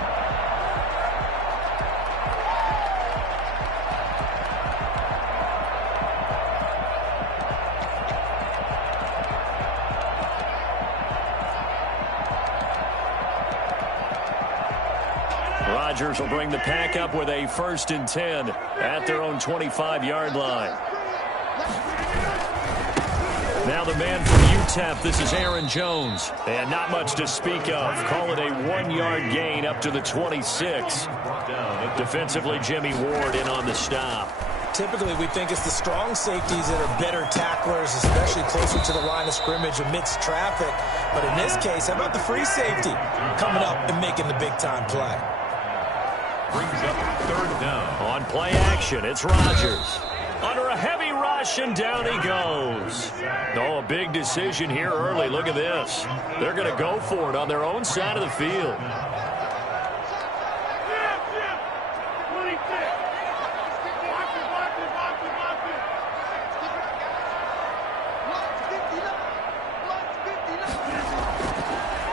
Rodgers will bring the pack up with a 1st and 10 at their own 25-yard line. Now the man from UTEP, this is Aaron Jones. And not much to speak of. Call it a 1-yard gain up to the 26. Defensively, Jimmy Ward in on the stop. Typically, we think it's the strong safeties that are better tacklers, especially closer to the line of scrimmage amidst traffic. But in this case, how about the free safety coming up and making the big-time play? Brings up 3rd down. On play action, it's Rodgers. under a heavy rush, and down he goes. Oh, a big decision here early. Look at this. They're going to go for it on their own side of the field.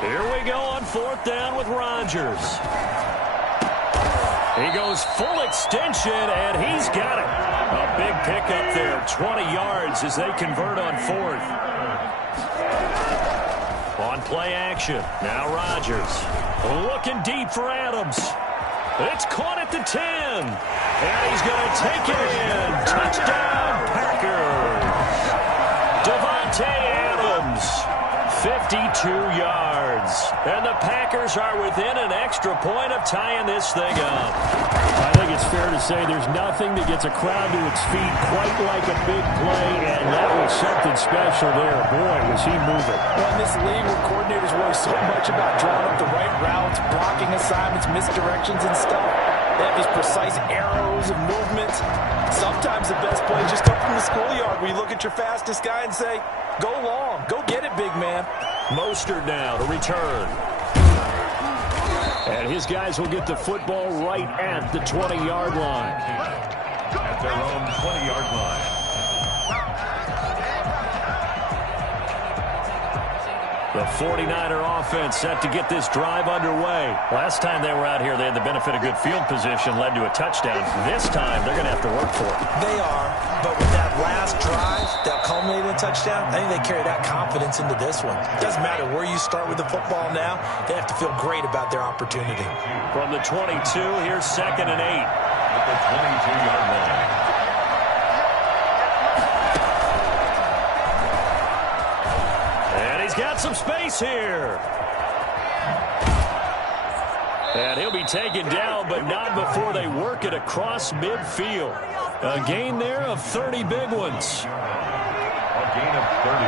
Here we go on 4th down with Rodgers. He goes full extension, and he's got it. A big pickup there, 20 yards as they convert on 4th. On play action, now Rodgers. Looking deep for Adams. It's caught at the 10. And he's going to take it in. Touchdown, Packers. Devontae Adams. 52 yards. And the Packers are within an extra point of tying this thing up. I think it's fair to say there's nothing that gets a crowd to its feet quite like a big play, and that was something special there. Boy, was he moving. Well, in this league where coordinators worry so much about drawing up the right routes, blocking assignments, misdirections and stuff, they have these precise arrows and movements. Sometimes the best plays just come from the schoolyard where you look at your fastest guy and say, go long, go get it, big man. Mostert now to return. And his guys will get the football right at the 20-yard line. At their own 20-yard line. The 49er offense set to get this drive underway. Last time they were out here, they had the benefit of good field position, led to a touchdown. This time, they're going to have to work for it. They are, but with that last drive that culminated in a touchdown, I think they carry that confidence into this one. It doesn't matter where you start with the football now. They have to feel great about their opportunity. From the 22, here's 2nd and 8. At the 22-yard line. Got some space here. And he'll be taken down, but not before they work it across midfield. A gain there of 30 big ones. A gain of 30.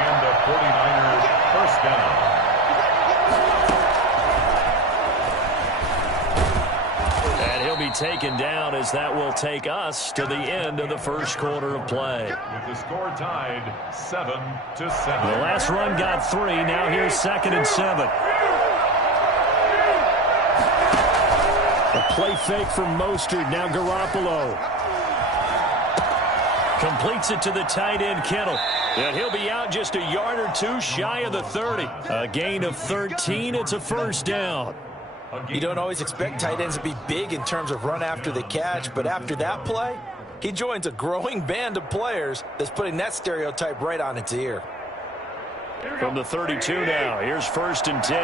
And the 49ers first down. Be taken down as that will take us to the end of the first quarter of play. With the score tied 7-7. The last run got 3. Now here's 2nd and 7. A play fake from Mostert. Now Garoppolo. Completes it to the tight end, Kittle. And he'll be out just a yard or two shy of the 30. A gain of 13. It's a first down. You don't always expect tight ends to be big in terms of run after the catch, but after that play, he joins a growing band of players that's putting that stereotype right on its ear. From the 32 now, here's 1st and 10.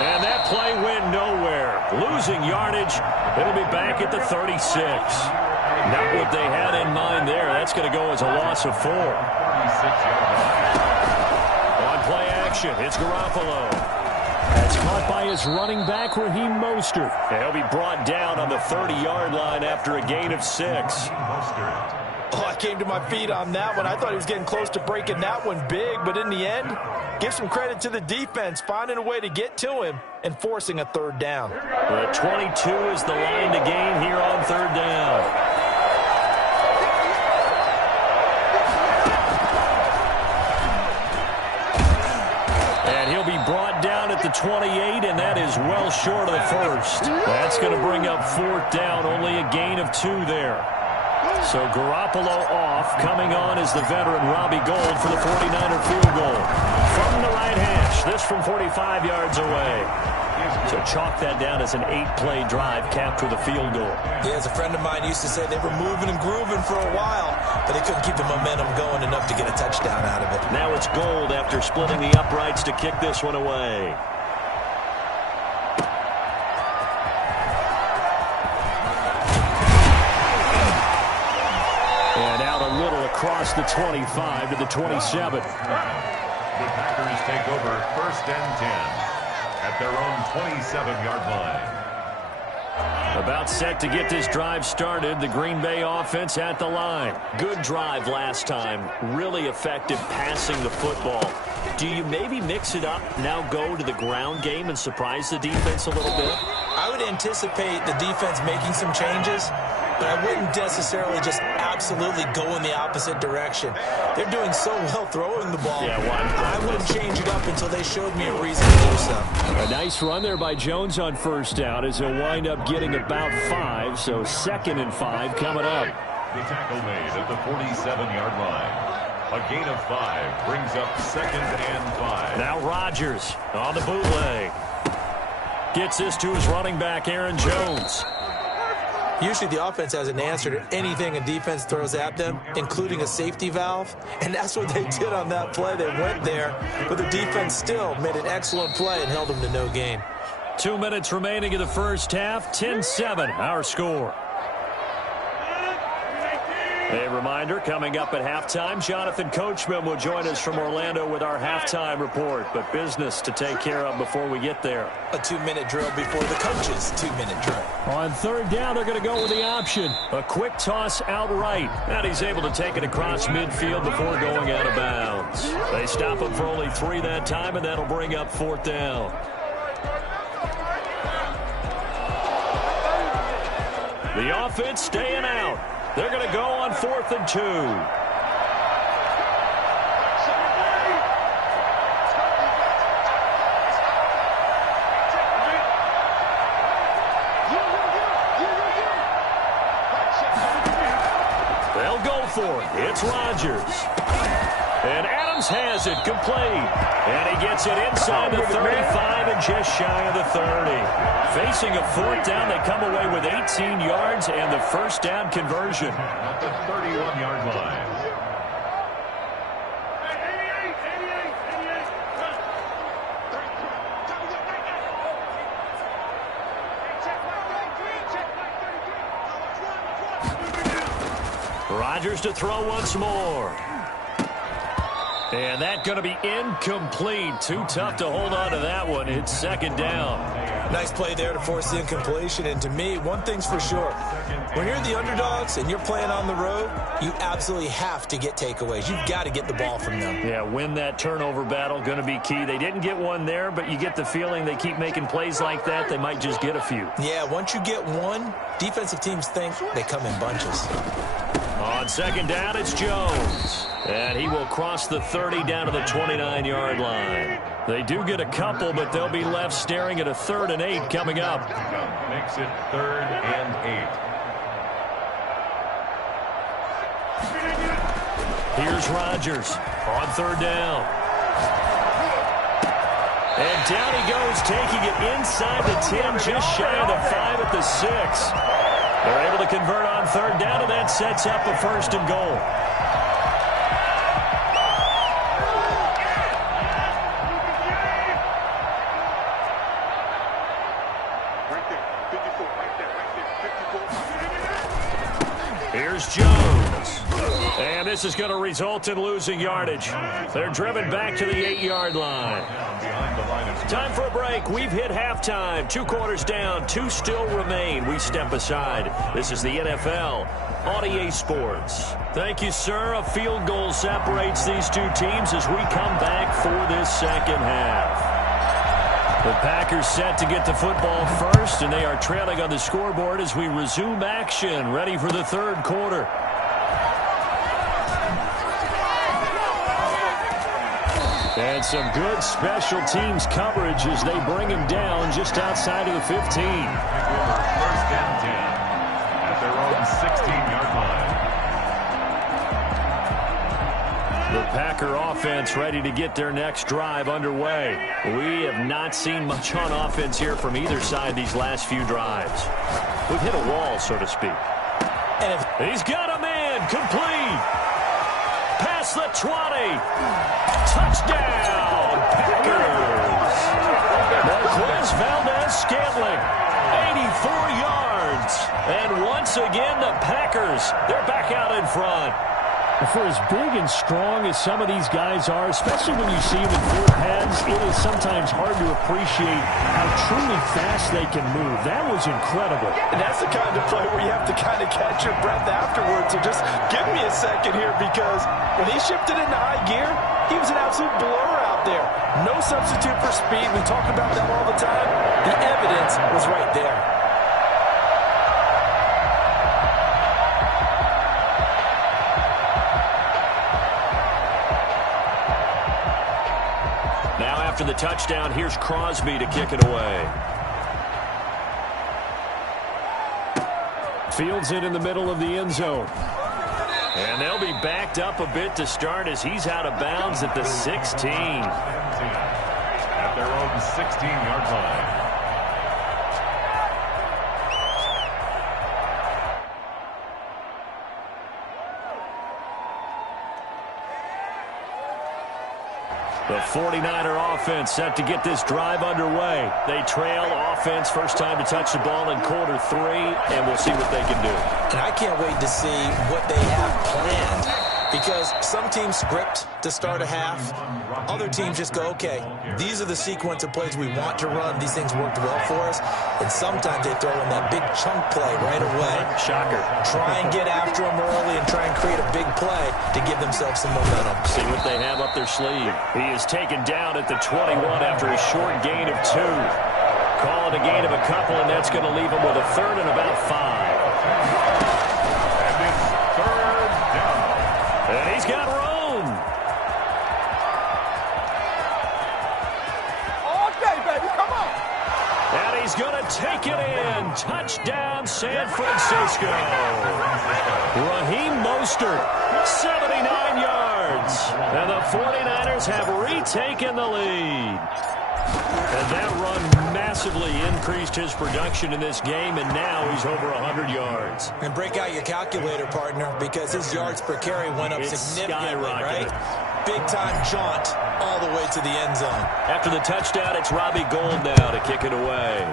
And that play went nowhere. Losing yardage, it'll be back at the 36. Not what they had in mind there. That's going to go as a loss of 4. On play action, it's Garoppolo. That's caught by his running back, Raheem Mostert. He'll be brought down on the 30-yard line after a gain of 6. Oh, I came to my feet on that one. I thought he was getting close to breaking that one big, but in the end, give some credit to the defense, finding a way to get to him and forcing a 3rd down. The 22 is the line to gain here on 3rd down. He'll be brought down at the 28, and that is well short of the first. That's going to bring up 4th down, only a gain of 2 there. So Garoppolo off. Coming on is the veteran Robbie Gould for the 49er field goal. From the right hash, this from 45 yards away. So chalk that down as an 8-play drive capped with a field goal. Yeah, as a friend of mine used to say, they were moving and grooving for a while, but they couldn't keep the momentum going enough to get a touchdown out of it. Now it's Gould after splitting the uprights to kick this one away. And out a little across the 25 to the 27. The Packers take over 1st and 10 at their own 27-yard line. About set to get this drive started. The Green Bay offense at the line. Good drive last time. Really effective passing the football. Do you maybe mix it up, now go to the ground game and surprise the defense a little bit? I would anticipate the defense making some changes, but I wouldn't necessarily just absolutely go in the opposite direction. They're doing so well throwing the ball. Yeah, I wouldn't change it up until they showed me a reason to do so. A nice run there by Jones on first down as he'll wind up getting about 5, so 2nd and 5 coming up. The tackle made at the 47-yard line. A gain of 5 brings up 2nd and 5. Now Rodgers on the bootleg. Gets this to his running back, Aaron Jones. Usually the offense has an answer to anything a defense throws at them, including a safety valve, and that's what they did on that play. They went there, but the defense still made an excellent play and held them to no gain. 2 minutes remaining in the first half, 10-7 our score. A reminder, coming up at halftime, Jonathan Coachman will join us from Orlando with our halftime report, but business to take care of before we get there. A 2-minute drill before the coach's 2-minute drill. On third down, they're going to go with the option. A quick toss outright, and he's able to take it across midfield before going out of bounds. They stop him for only 3 that time, and that'll bring up 4th down. The offense staying out. They're going to go on 4th and 2. They'll go for it. It's Rodgers. And Adams has it complete. And he gets it inside the 35 and just shy of the 30. Facing a 4th down, they come away with 18 yards and the first down conversion. At the 31-yard line. Rodgers to throw once more. And that's going to be incomplete. Too tough to hold on to that one. It's 2nd down. Nice play there to force the incompletion. And to me, one thing's for sure. When you're the underdogs and you're playing on the road, you absolutely have to get takeaways. You've got to get the ball from them. Yeah, win that turnover battle, going to be key. They didn't get one there, but you get the feeling they keep making plays like that, they might just get a few. Yeah, once you get one, defensive teams think they come in bunches. On 2nd down, it's Jones. And he will cross the 30 down to the 29-yard line. They do get a couple, but they'll be left staring at a 3rd and 8 coming up. Makes it 3rd and 8. Here's Rodgers on 3rd down. And down he goes, taking it inside the 10, just shy of the 5 at the 6. They're able to convert on 3rd down, and that sets up a 1st and goal. Here's Jones. And this is going to result in losing yardage. They're driven back to the 8-yard line. Time for a break. We've hit halftime. 2 quarters down. 2 still remain. We step aside. This is the NFL on EA Sports. Thank you, sir. A field goal separates these two teams as we come back for this 2nd half. The Packers set to get the football first, and they are trailing on the scoreboard as we resume action, ready for the 3rd quarter. And some good special teams coverage as they bring him down just outside of the 15. 1st and 10 at their own 16-yard line. The Packer offense ready to get their next drive underway. We have not seen much on offense here from either side these last few drives. We've hit a wall, so to speak. And he's got a man complete. Past the 20. Touchdown, Packers. Marquez Valdez-Scantling, 84 yards. And once again, the Packers, they're back out in front. For as big and strong as some of these guys are, especially when you see them in full pads, it is sometimes hard to appreciate how truly fast they can move. That was incredible. And that's the kind of play where you have to kind of catch your breath afterwards. So just give me a second here, because when he shifted into high gear, he was an absolute blur out there. No substitute for speed. We talk about that all the time. The evidence was right there. After the touchdown, here's Crosby to kick it away. Fields it in the middle of the end zone. And they'll be backed up a bit to start as he's out of bounds at the 16. At their own 16-yard line. The 49er offense set to get this drive underway. They trail offense, first time to touch the ball in quarter 3, and we'll see what they can do. And I can't wait to see what they have planned, because some teams script to start a half. Other teams just go, okay, these are the sequence of plays we want to run. These things worked well for us. And sometimes they throw in that big chunk play right away. Shocker. Try and get after them early and try and create a big play to give themselves some momentum. See what they have up their sleeve. He is taken down at the 21 after a short gain of 2. Call it a gain of a couple, and that's going to leave him with a third and about 5. And it's third down. And he's got room. And he's going to take it in. Touchdown, San Francisco. Raheem Mostert, 79 yards. And the 49ers have retaken the lead. And that run massively increased his production in this game, and now he's over 100 yards. And break out your calculator, partner, because his yards per carry went up significantly, right? Big-time jaunt all the way to the end zone. After the touchdown, it's Robbie Gould now to kick it away.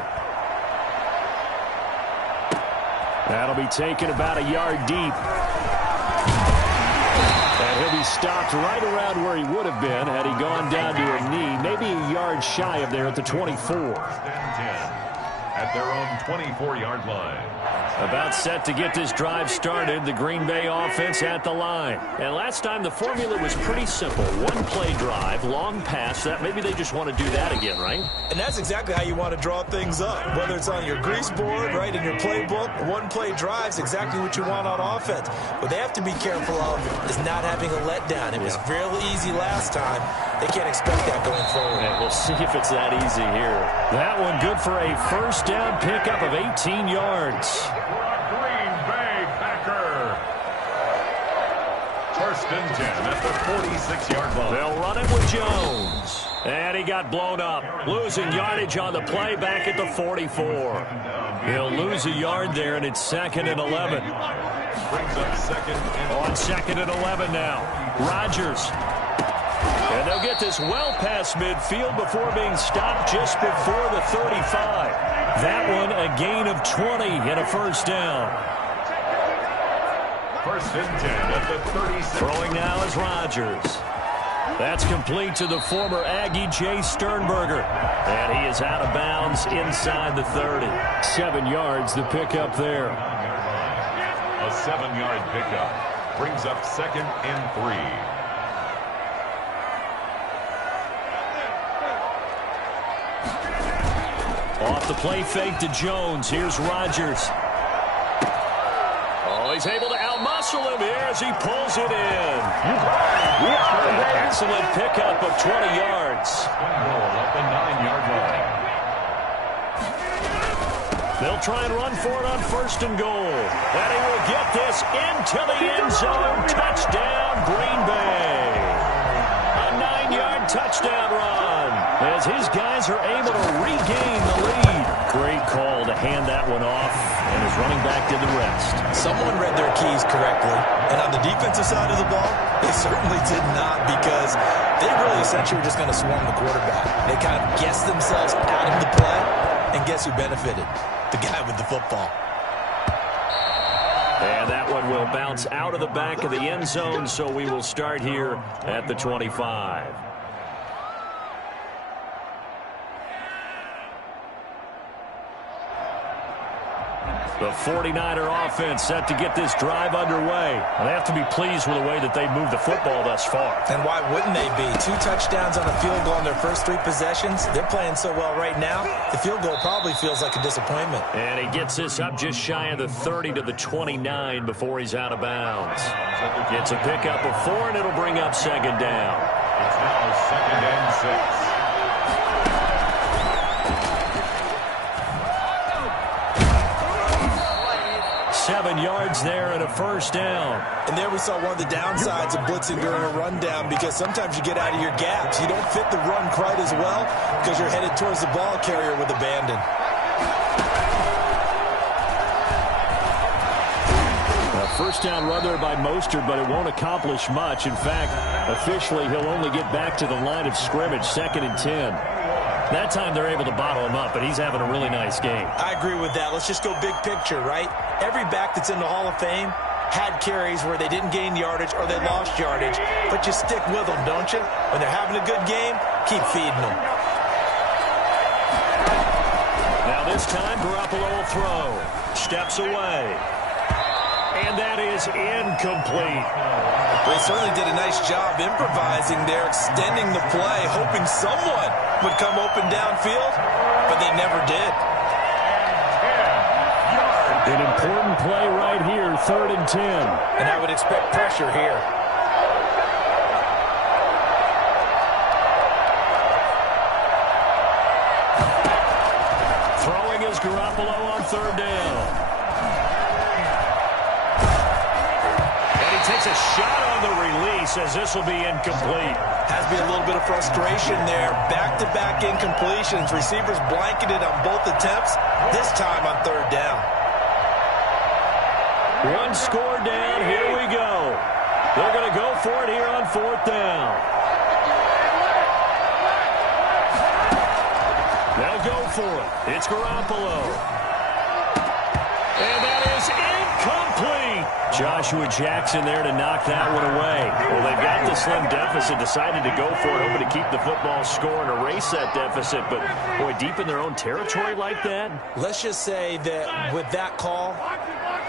That'll be taken about a yard deep. And he'll be stopped right around where he would have been had he gone down to a knee, maybe a yard shy of there at the 24. At their own 24-yard line. About set to get this drive started, the Green Bay offense at the line. And last time the formula was pretty simple. One-play drive, long pass. That maybe they just want to do that again, right? And that's exactly how you want to draw things up. Whether it's on your grease board, right, in your playbook, one-play drive's exactly what you want on offense. What they have to be careful of is not having a letdown. It was real easy last time. They can't expect that going forward. And we'll see if it's that easy here. That one good for a first down pickup of 18 yards. Green Bay Packer. First and 10 at the 46-yard line. They'll run it with Jones. And he got blown up. Losing yardage on the play back at the 44. He'll lose a yard there, and it's 2nd and 11. Brings up On 2nd and 11 now. Rodgers. And they'll get this well past midfield before being stopped just before the 35. That one a gain of 20 and a first down. First and 10 at the 36. Throwing now is Rodgers. That's complete to the former Aggie Jay Sternberger. And he is out of bounds inside the 30. 7 yards the pickup there. A 7-yard pickup. Brings up 2nd and 3. Off the play fake to Jones. Here's Rodgers. Oh, he's able to outmuscle him here as he pulls it in. An excellent pickup of 20 yards. Goal at the 9-yard line. They'll try and run for it on 1st and goal. And he will get this into the end zone. Touchdown, Green Bay. A 9-yard touchdown run as his guys are able to regain the lead. Great call to hand that one off, and his running back did the rest. Someone read their keys correctly, and on the defensive side of the ball, they certainly did not, because they really essentially were just going to swarm the quarterback. They kind of guessed themselves out of the play, and guess who benefited? The guy with the football. And that one will bounce out of the back of the end zone, so we will start here at the 25. The 49er offense set to get this drive underway. They have to be pleased with the way that they've moved the football thus far. And why wouldn't they be? 2 touchdowns on a field goal in their first 3 possessions. They're playing so well right now, the field goal probably feels like a disappointment. And he gets this up just shy of the 30 to the 29 before he's out of bounds. Gets a pickup of 4, and it'll bring up second down. It's now 2nd and 6. 7 yards there and a first down. And there we saw one of the downsides of blitzing during a rundown, because sometimes you get out of your gaps. You don't fit the run quite as well because you're headed towards the ball carrier with abandon. A first down run there by Mostert, but it won't accomplish much. In fact, officially, he'll only get back to the line of scrimmage, 2nd and 10. That time they're able to bottle him up, but he's having a really nice game. I agree with that. Let's just go big picture, right? Every back that's in the Hall of Fame had carries where they didn't gain yardage or they lost yardage, but you stick with them, don't you? When they're having a good game, keep feeding them. Now this time, Garoppolo will throw. Steps away. And that is incomplete. They certainly did a nice job improvising there, extending the play, hoping someone would come open downfield, but they never did. An important play right here, 3rd and 10. And I would expect pressure here. Throwing is Garoppolo on 3rd down. And he takes a shot on the release, as this will be incomplete. Has to be a little bit of frustration there. Back-to-back incompletions. Receivers blanketed on both attempts, this time on 3rd down. 1 score down. Here we go. They're going to go for it here on 4th down. They'll go for it. It's Garoppolo. And that is incomplete. Joshua Jackson there to knock that one away. Well, they've got the slim deficit, decided to go for it, hoping to keep the football score and erase that deficit. But, boy, deep in their own territory like that. Let's just say that with that call,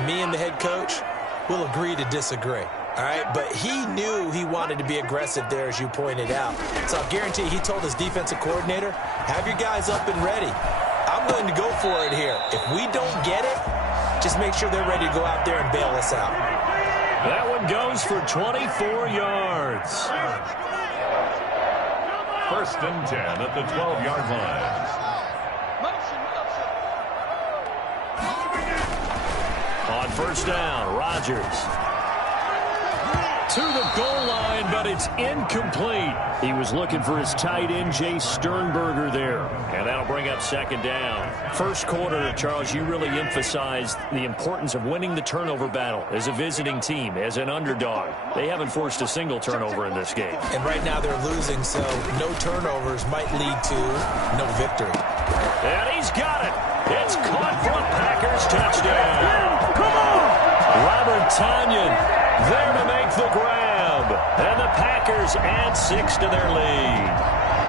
me and the head coach will agree to disagree. All right, but he knew he wanted to be aggressive there, as you pointed out. So I'll guarantee he told his defensive coordinator, have your guys up and ready. I'm going to go for it here. If we don't get it, just make sure they're ready to go out there and bail us out. That one goes for 24 yards. 1st and 10 at the 12-yard line. On 1st down, Rodgers to the goal line, but it's incomplete. He was looking for his tight end, Jay Sternberger there. And that'll bring up 2nd down. First quarter, Charles, you really emphasized the importance of winning the turnover battle as a visiting team, as an underdog. They haven't forced a single turnover in this game. And right now they're losing, so no turnovers might lead to no victory. And he's got it. It's caught for a Packers touchdown. Come on! Robert Tonyan there to make the grab. And the Packers add 6 to their lead.